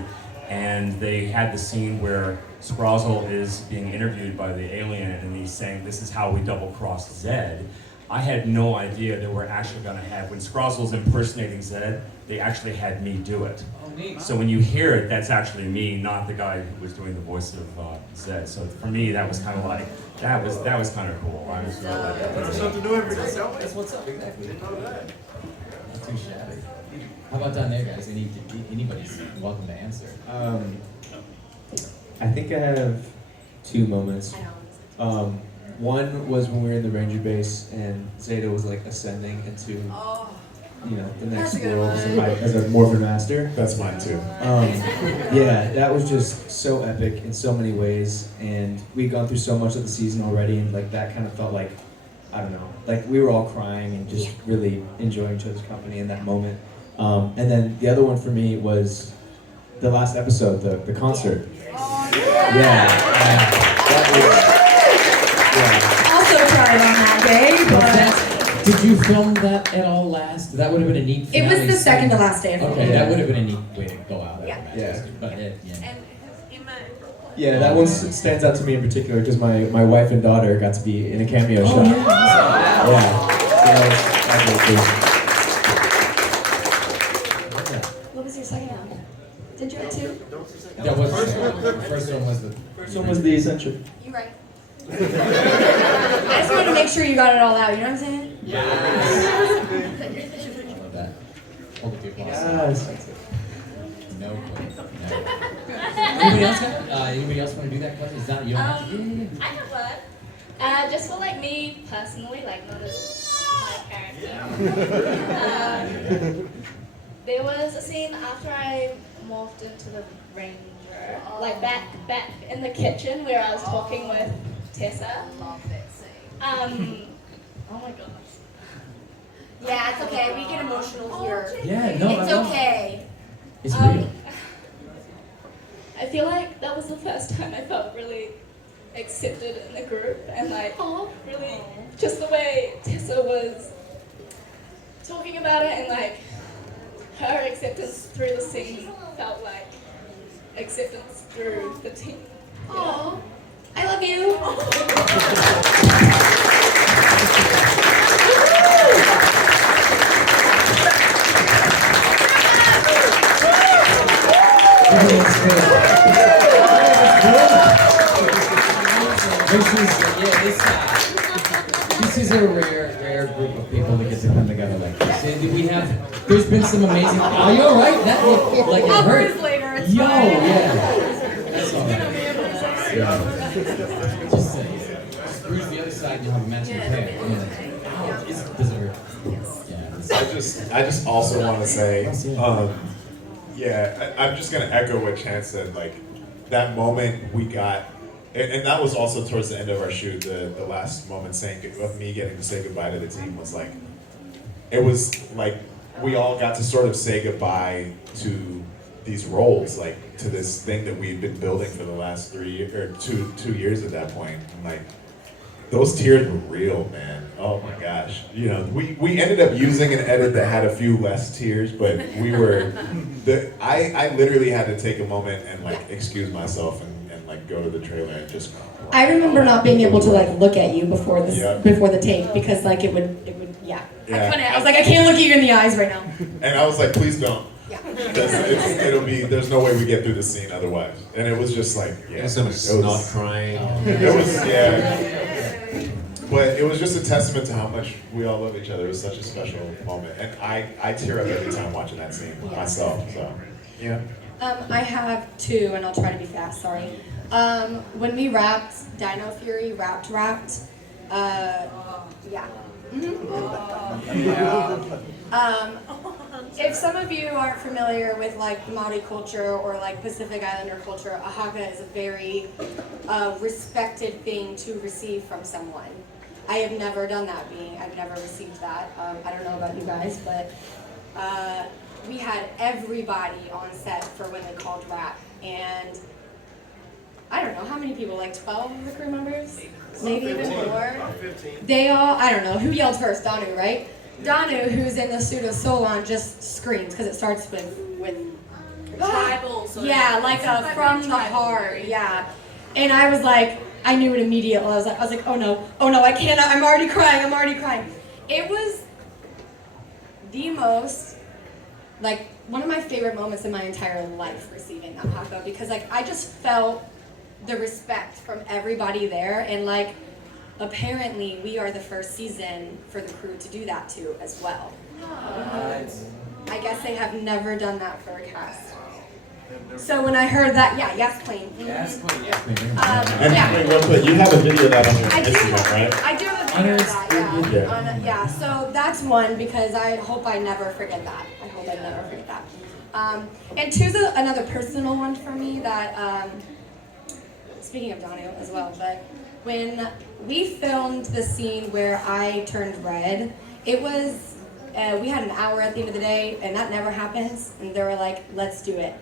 and they had the scene where Scrozzle is being interviewed by the alien, and he's saying, "This is how we double-crossed Zed." I had no idea they were actually going to have, when Scrozzle's impersonating Zed, they actually had me do it. Oh, neat. So when you hear it, that's actually me, not the guy who was doing the voice of Zed. So for me, that was kind of like, that was kind of cool. I was really like, There's something to every day. That's what's up, exactly. Didn't know that. Not too shabby. How about down there, guys? Anybody's welcome to answer. I think I have two moments. One was when we were in the Ranger base and Zayto was like ascending into, you know, the next world as a Morphin Master. That's mine too. Yeah, that was just so epic in so many ways, and we'd gone through so much of the season already, and like that kind of felt like, I don't know, like we were all crying and just really enjoying each other's company in that moment. And then the other one for me was the last episode, the concert. Also tried on that day, but Did you film that at all last? That would have been a neat it was finale the second to scene. last day of Okay, filming. that would have been a neat way to go out. Yeah. But it, yeah. Yeah, that one stands out to me in particular because my wife and daughter got to be in a cameo shot. Yeah. What was your second one? Did you have two? That was the first one was the First one was the essential. You're right. I just wanted to make sure you got it all out, you know what I'm saying? Yes. I love that. Hold it to your Yes. No. Anybody else? Anybody else want to do that question? Is that you don't have to? I have one. Just for like me personally, like not as my character. There was a scene after I morphed into the Ranger, like back in the kitchen where I was talking with Tessa. Love that scene. Oh my gosh. Yeah, it's okay. We get emotional here. Yeah, no, It's okay. It's real. I feel like that was the first time I felt really accepted in the group, and like really just the way Tessa was talking about it, and like her acceptance through the scene felt like acceptance through the team. Aww. I love you. This is a rare group of people that get to come together like this. And there's been some amazing. Are you alright? That looked like it hurt. Later, it's Yo, fine. yeah. That's alright. Yeah. Just screws the other side and you have a matching pair. Ow, does it hurt? Yeah. I just also want to say, I'm just gonna echo what Chance said. Like that moment we got, and that was also towards the end of our shoot. The last moment of me getting to say goodbye to the team was like, it was like we all got to sort of say goodbye to these roles, like to this thing that we've been building for the last 3 years or two years at that point. And like those tears were real, man. Oh my gosh. You know, we ended up using an edit that had a few less tears, but we were I literally had to take a moment and like excuse myself and like go to the trailer and just cry. I remember not being able to like look at you before this Yeah. before the take because like it would yeah. Yeah. I was like I can't look at you in the eyes right now. And I was like, please don't. Yeah. There's no way we get through the scene otherwise. And it was just like, yeah. There's so much snot crying. It was, yeah. But it was just a testament to how much we all love each other. It was such a special moment. And I tear up every time watching that scene myself, so, yeah. I have two and I'll try to be fast, sorry. When we wrapped Dino Fury, wrapped, yeah. If some of you aren't familiar with like the Maori culture or like Pacific Islander culture, a haka is a very respected thing to receive from someone. I have never done that I've never received that. I don't know about you guys, but we had everybody on set for when they called rap. And I don't know, how many people, like 12 of the crew members? Maybe even more? 15. They all, I don't know, who yelled first? Danu, right? Danu, who's in the suit of Solon, just screams because it starts with Tribal. So yeah, like a from the heart, yeah. And I was like, I knew it immediately. I was like, oh no, I can't. I'm already crying. It was the most, like, one of my favorite moments in my entire life receiving that haka, because like I just felt the respect from everybody there, and like apparently we are the first season for the crew to do that too as well. I guess they have never done that for a cast. So when I heard that, yeah, yes, Queen. Yes, Queen, yes, Queen. And real quick, you have a video of that on your Instagram, right? I do have a video of that, yeah. Yeah, so that's one, because I hope I never forget that. And two's another personal one for me that, speaking of Dino as well, but when we filmed the scene where I turned red, it was, we had an hour at the end of the day, and that never happens, and they were like, let's do it.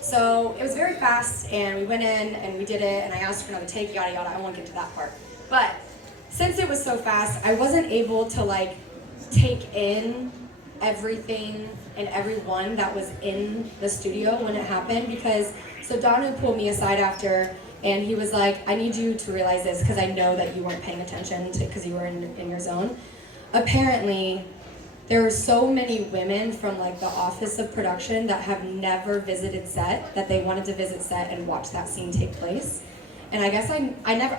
So it was very fast, and we went in, and we did it, and I asked for another take, yada yada, I won't get to that part. But since it was so fast, I wasn't able to like take in everything and everyone that was in the studio when it happened, because, so Donu pulled me aside after, and he was like, I need you to realize this, because I know that you weren't paying attention to, because you were in your zone. Apparently, there were so many women from like the office of production that have never visited set, that they wanted to visit set and watch that scene take place. And I guess I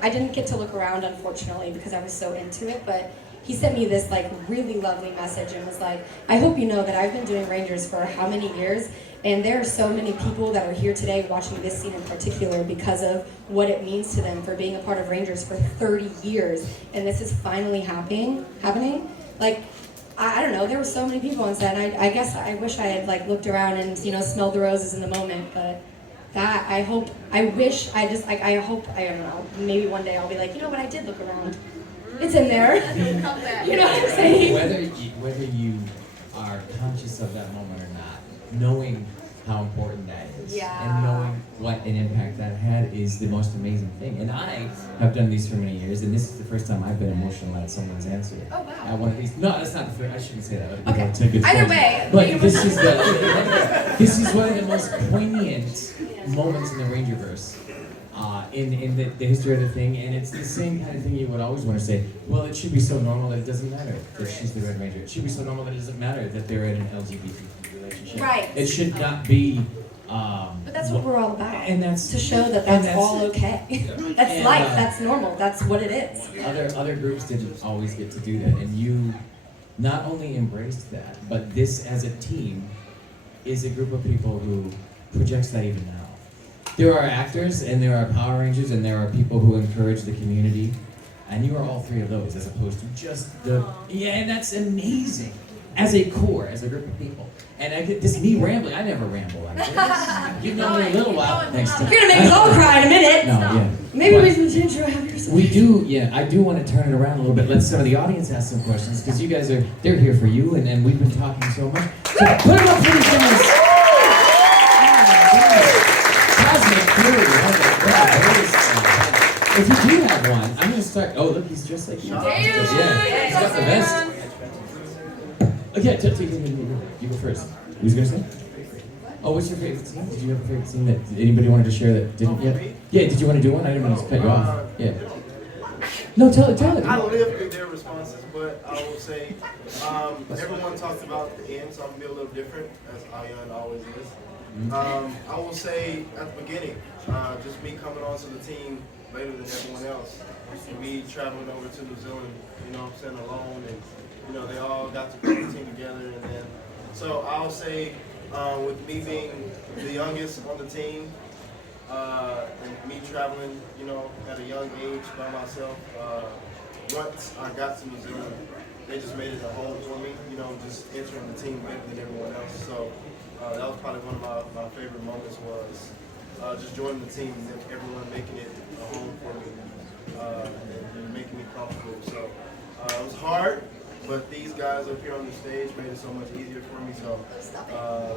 didn't get to look around, unfortunately, because I was so into it, but he sent me this like really lovely message and was like, I hope you know that I've been doing Rangers for how many years, and there are so many people that are here today watching this scene in particular because of what it means to them for being a part of Rangers for 30 years, and this is finally happening. Like, I don't know, there were so many people on set, and I guess I wish I had like looked around and, you know, smelled the roses in the moment, but that, I hope, I hope, I don't know, maybe one day I'll be like, you know what, I did look around. It's in there. You know what I'm saying? Whether you are conscious of that moment or not, knowing how important that is, and knowing what an impact that had is the most amazing thing. And I have done these for many years, and this is the first time I've been emotional at someone's answer. Oh wow! At one of these. No, that's not the first. I shouldn't say that. Okay. It's a good Either point. way, but this is one of the most poignant moments in the Rangerverse. In the history of the thing, and it's the same kind of thing you would always want to say, well, it should be so normal that it doesn't matter that she's the Red Ranger. It should be so normal that it doesn't matter that they're in an LGBT relationship. Right. It should not be... but that's what we're all about. And that's... To show that that's all okay. That's and, life, that's normal, that's what it is. Other groups didn't always get to do that, and you not only embraced that, but this as a team is a group of people who projects that even now. There are actors, and there are Power Rangers, and there are people who encourage the community, and you are all three of those, as opposed to just the... Yeah, and that's amazing. As a core, as a group of people. And this me rambling, I never ramble like this. You know me a little while. Next time. You're gonna make us all cry in a minute. No, yeah. Maybe we should change your habits. We do, yeah, I do want to turn it around a little bit. Let some of the audience ask some questions, because you guys they're here for you, and we've been talking so much. So put them up for these guys. If you do have one, I'm going to start. Oh, look, he's just like you. Yeah, he's got the best. Okay, you go first. Who's going to say? Oh, what's your favorite scene? Did you have a favorite scene that anybody wanted to share that didn't yet? Yeah, did you want to do one? I didn't want to cut you off. Yeah. No, tell it. I live through their responses, but I will say, everyone talked about the end, so I'm going to be a little different, as Aiyon always is. I will say at the beginning, just me coming onto the team later than everyone else, and me traveling over to New Zealand, you know what I'm saying, alone, and you know, they all got to put the team together, and then, so I'll say, with me being the youngest on the team, and me traveling, you know, at a young age by myself, once I got to New Zealand, they just made it a home for me, you know, just entering the team better than everyone else. So that was probably one of my favorite moments was just joining the team and then everyone making it a home for me and making me comfortable. So it was hard, but these guys up here on the stage made it so much easier for me. So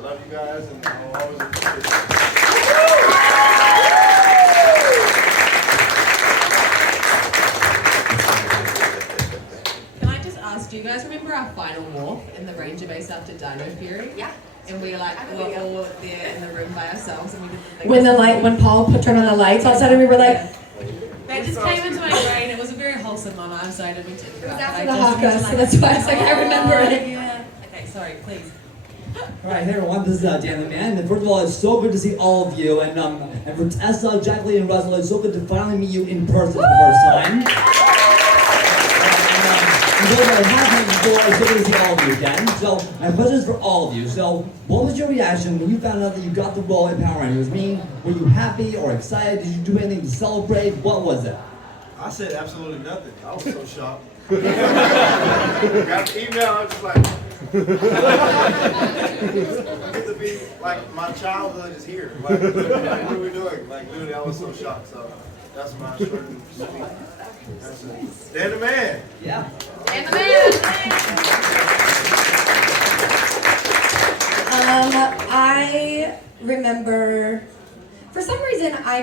love you guys and I'll always appreciate you. Do you guys remember our final walk in the Ranger base after Dino Fury? Yeah. And we were like, we were all there in the room by ourselves and we did the thing. When Paul turned on the lights outside and we were like, that just came into my brain. It was a very wholesome moment. I'm sorry, I didn't mean to interrupt. It was after the haka, so that's why it's like I remember it. Yeah. Okay, sorry, please. Alright, hey everyone, this is Dan the Man. And first of all, it's so good to see all of you. And for Tessa, Jacqueline, and Russell, it's so good to finally meet you in person for the first time. And those that haven't before, it's so good to see all of you again. So, my question is for all of you. So, what was your reaction when you found out that you got the role in Power Rangers? Were you happy or excited? Did you do anything to celebrate? What was it? I said absolutely nothing. I was so shocked. Got the email, I was just like, I get to be, like, my childhood is here. Like, what are we doing? Like, literally, I was so shocked. So, that's my short and sweet. That's it. Stand the man. Yeah. And the man. I remember, for some reason, I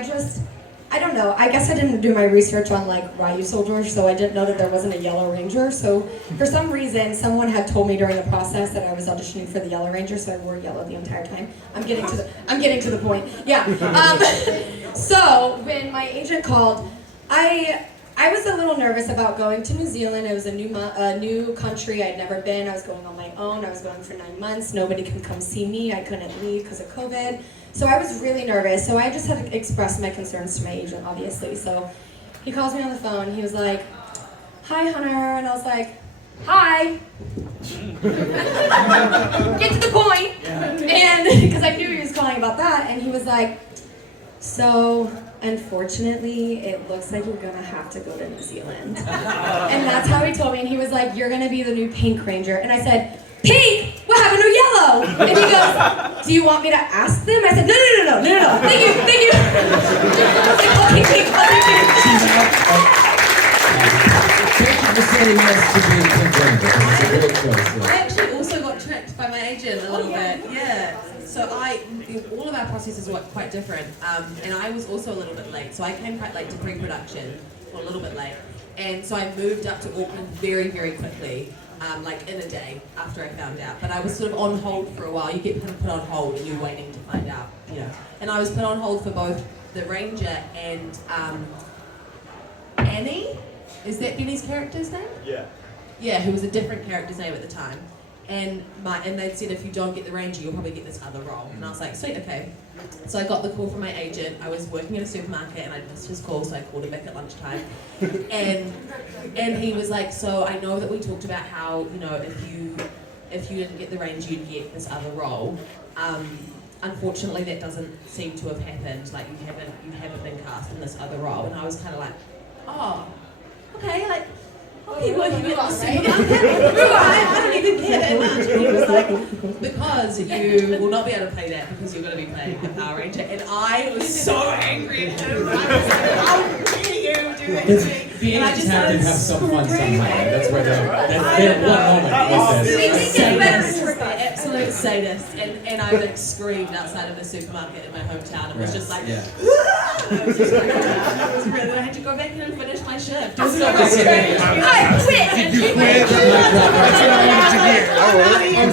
don't know, I guess I didn't do my research on like Ryu soldiers, so I didn't know that there wasn't a Yellow Ranger. So for some reason, someone had told me during the process that I was auditioning for the Yellow Ranger, so I wore yellow the entire time. I'm getting to the point. Yeah. So when my agent called, I was a little nervous about going to New Zealand. It was a new country. I'd never been. I was going on my own. I was going for 9 months. Nobody could come see me. I couldn't leave because of COVID. So I was really nervous. So I just had to express my concerns to my agent, obviously. So he calls me on the phone. He was like, "Hi, Hunter." And I was like, "Hi." Get to the point. And because I knew he was calling about that. And he was like, "So, unfortunately, it looks like you're gonna have to go to New Zealand." And that's how he told me. And he was like, "You're gonna be the new Pink Ranger." And I said, "Pink? What happened to yellow?" And he goes, "Do you want me to ask them?" I said, No. Thank you. I was like, "Okay, Pink, I'll do it." Thank you for saying yes to being Pink Ranger. It's a great choice. Yeah. I actually also got tricked by my agent a little bit. Yeah. So all of our processes were quite different, and I was also a little bit late. So I came quite late to pre-production, or a little bit late, and so I moved up to Auckland very, very quickly, like in a day after I found out. But I was sort of on hold for a while. You get put on hold, and you're waiting to find out, you know. And I was put on hold for both the Ranger and Annie. Is that Benny's character's name? Yeah. Yeah, who was a different character's name at the time. And they'd said, if you don't get the Ranger, you'll probably get this other role. And I was like, sweet, okay. So I got the call from my agent. I was working at a supermarket and I missed his call, so I called him back at lunchtime. And he was like, so I know that we talked about how, you know, if you didn't get the Ranger, you'd get this other role. Unfortunately, that doesn't seem to have happened. Like you haven't been cast in this other role. And I was kind of like, oh, okay, like. Okay, well, you are I don't even care that much. And he was like, because you will not be able to play that because you're going to be playing a Power Ranger. And I was so angry at him. I was like, how dare you do that to me? The agents have to have some fun somehow. That's where they're one moment with this. Absolute sadist. And I like screamed outside of the supermarket in my hometown and was just like, I was just like, I was really, I had to go back in and finish my shift. It was so frustrating. I quit! You quit? That's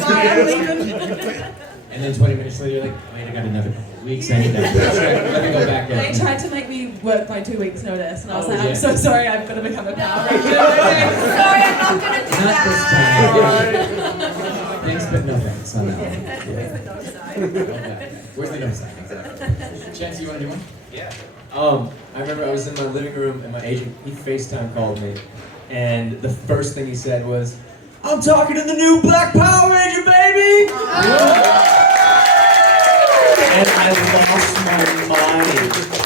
what I wanted to hear. And then 20 minutes later, you're like, wait, I got another couple of weeks. I need that. Let me go back in. They tried to make me work by 2 weeks' notice, and I was like, I'm so sorry, I'm going to become a Power Ranger. Sorry, I'm not going to do that. Not this time. Thanks, but no thanks. On that one. Where's the no side? Where's the no side? Exactly. Chance, you want to do one? Yeah. I remember I was in my living room and my agent, he FaceTime called me, and the first thing he said was, "I'm talking to the new Black Power Ranger, baby!" And lost my mind.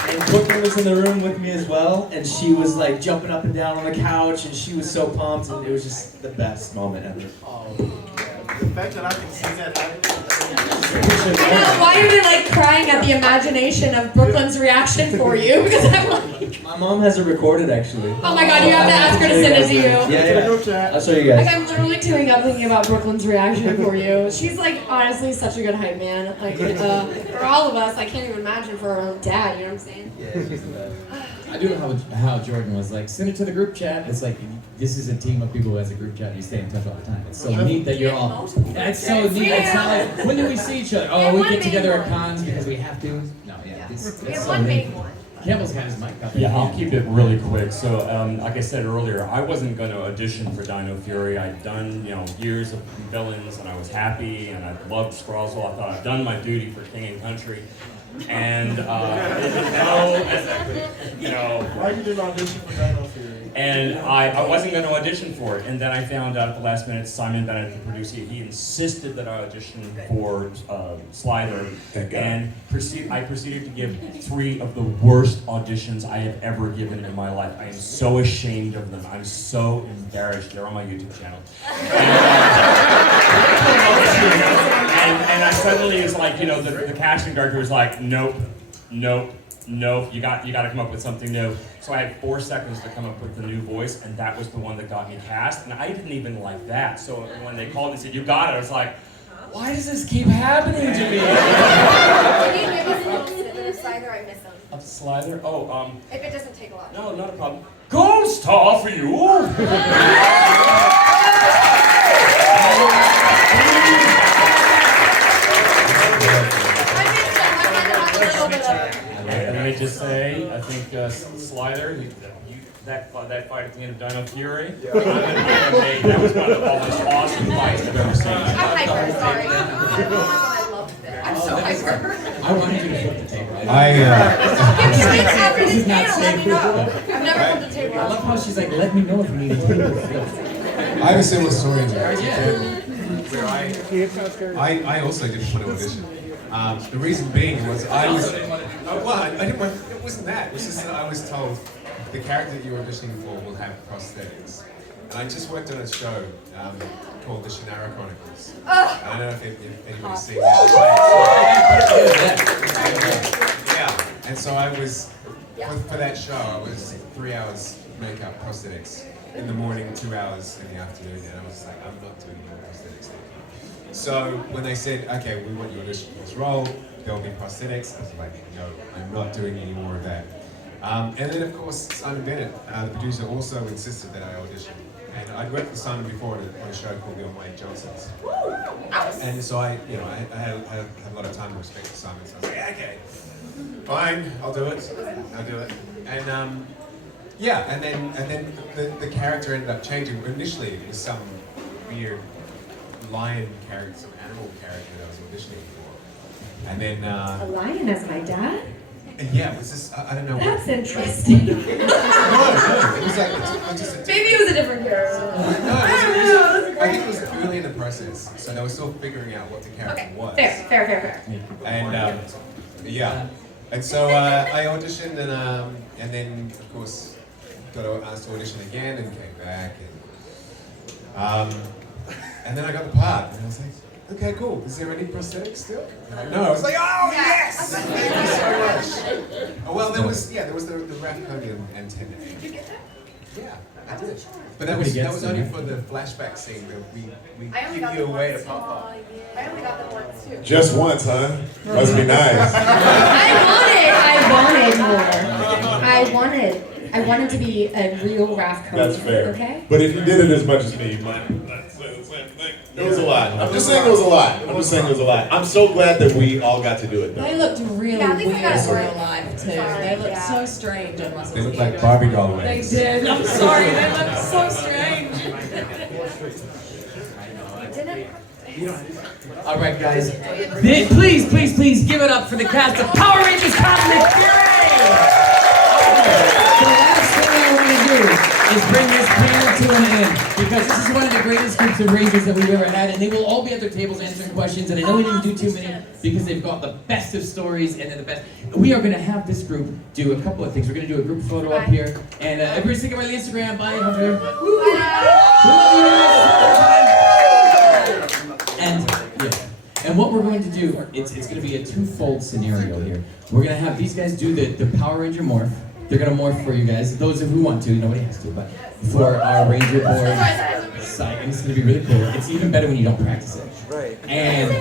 And Brooklyn was in the room with me as well, and she was like jumping up and down on the couch, and she was so pumped, and it was just the best moment ever. The fact that I can see that happen. Why are they like crying at the imagination of Brooklyn's reaction for you? Because I'm like, My mom has it recorded actually. oh my god, you have to ask her to send it to you. Yeah. I'll show you guys. Like I'm literally tearing up thinking about Brooklyn's reaction for you. She's like honestly such a good hype man. Like for all of us, I can't even imagine for our own dad. You know what I'm saying? Yeah, she's the best. I do know how Jordon was like, send it to the group chat. It's like, this is a team of people who has a group chat and you stay in touch all the time. It's so neat that you're all, it's so neat. It's not like, when do we see each other? Oh, we get together at cons because we have to. No, yeah, it's so neat. Campbell's got his mic up. Yeah, I'll keep it really quick. So, like I said earlier, I wasn't going to audition for Dino Fury. I'd done, years of villains, and I was happy, and I loved Scrozzle. I thought I'd done my duty for King and Country. And Why you didn't audition for Dino Fury? And I wasn't going to audition for it, and then I found out at the last minute Simon Bennett, the producer, he insisted that I audition for Slyther, and I proceeded to give 3 of the worst auditions I have ever given in my life. I am so ashamed of them. I'm so embarrassed. They're on my YouTube channel. And I suddenly was like, the casting director was like, nope, you got to come up with something new. So I had 4 seconds to come up with the new voice, and that was the one that got me cast. And I didn't even like that. So when they called and said, you got it, I was like, why does this keep happening to me? Can you give us a little snippet of Slyther? I miss him. Of Slyther? Oh, if it doesn't take a lot. No, not a problem. Gold star for you! Let me just say, I think Slyther, that fight at the end of Dino Fury, that was one of the most awesome fights I've ever seen. I'm hyper, sorry. I loved it. I'm so hyper. I wanted you to flip the table. Give me space after this panel, let me know. I've never flipped the table. I love how she's like, let me know if you need a table flipped. I have a similar story in where I also didn't want to audition. The reason being was I didn't want, it wasn't that. It was just that I was told the character that you're auditioning for will have prosthetics. And I just worked on a show called The Shannara Chronicles. I don't know if anybody's seen that. Yeah, and so I was, for that show, I was 3 hours makeup prosthetics in the morning, 2 hours in the afternoon, and I was like, I'm not doing any prosthetics. So when they said, okay, we want you to audition for this role, there'll be prosthetics, I was like, no, I'm not doing any more of that. And then of course, Simon Bennett, the producer, also insisted that I audition. And I'd worked with Simon before on a show called The Almighty Johnsons. And so I had a lot of time to respect for Simon, so I was like, yeah, okay, fine, I'll do it. And and then the character ended up changing. Initially, it was some weird lion character, some animal character that I was auditioning for. And then A lion as my dad? and yeah, it was just I don't know. That's interesting. No, it was like Maybe it was a different character. I think it was early in the process, so they were still figuring out what the character was. Fair. And and so I auditioned and then of course got asked to audition again and came back and then I got the part and I was like, okay, cool. Is there any prosthetics still? No, I was like, oh yes! Thank you so much. Oh, well, there was the Rathconian antenna. Did you get that? Yeah, I did. But that was only for the flashback scene where we give you away to Papa. I only got the once too. Just once, huh? Must be nice. I wanted to be a real Rathconian. That's fair. Okay? But if you did it as much as me, you might not say the same thing. It was a lot. I'm just saying it was a lot. I'm so glad that we all got to do it, though. They looked really Yeah, at least I weird got in it real right. life too. They looked so strange unless They look like Barbie doll legs. They did. I'm sorry. They looked so strange. All right, guys. Please give it up for the cast of Power Rangers Cosmic Fury! The last thing I want to do is bring this panel to an end, because this is one of the greatest groups of Rangers that we've ever had, and they will all be at their tables answering questions, and I know we didn't do too many because they've got the best of stories and they're the best. We are going to have this group do a couple of things. We're going to do a group photo up here, and everybody's thinking about the Instagram. Bye. Have a And what we're going to do, it's going to be a twofold scenario here. We're going to have these guys do the Power Ranger morph. They're going to morph for you guys, those who want to, nobody has to, but for our Ranger board site. And it's going to be really cool. It's even better when you don't practice it. Right. And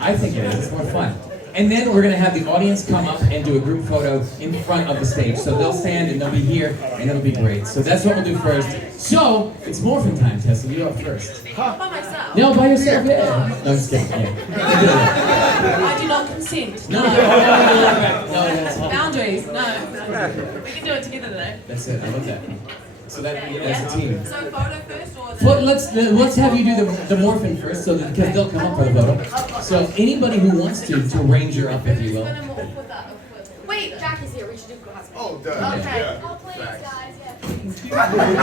I think it is. It's more fun. And then we're going to have the audience come up and do a group photo in front of the stage. So they'll stand and they'll be here, and it'll be great. So that's what we'll do first. So, it's morphin' time, Tessa. You're up first. By myself. No, by yourself, yeah. No, I'm just kidding. Yeah. I do not consent. No, that's fine. Boundaries. No. We can do it together though. That's it. I love that. So that's a team. So photo first or But let's have you do the morphin' first, so that, because they'll come up for the photo. So anybody who wants to ranger up, if you will. Wait, Jackie's here. We should do cosplay. Oh, duh. Okay. Yeah. Oh, please, guys. Yeah, please. I love you.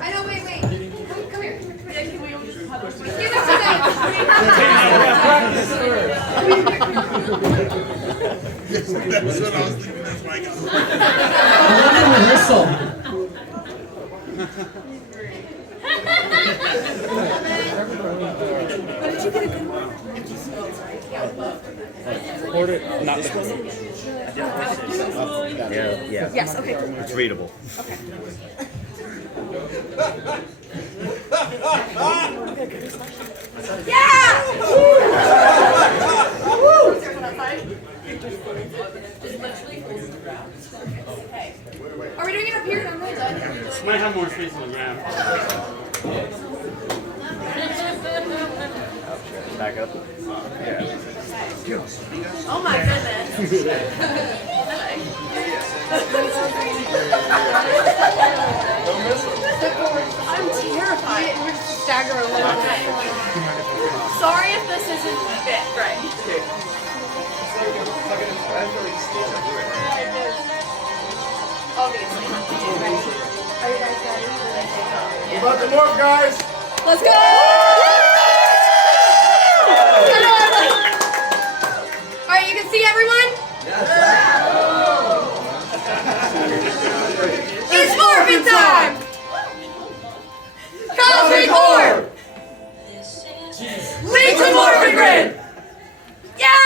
I know. Wait. Come here. Can we all just huddle? Give us a That's what I was thinking. That's why I A rehearsal. But did you get a good one? Record it. Not this one. Yeah. Yes. Okay. It's readable. Okay. Yeah! Are we doing it up here? I'm really done. This might have more space on the ground. Back up. Yeah. Oh my goodness. I'm terrified. We're just stagger a little bit. Sorry if this isn't fit right. Obviously. Are you guys ready? We're about to morph, guys. Let's go! Alright, you can see everyone? It's morphin' time! Cosmic Orb! Lead to Morphin' Grid! Yeah!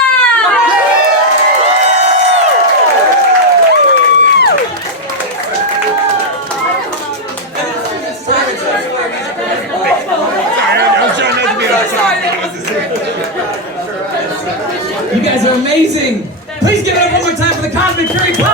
You guys are amazing. Please give it up one more time for the Cosmic Fury Pop.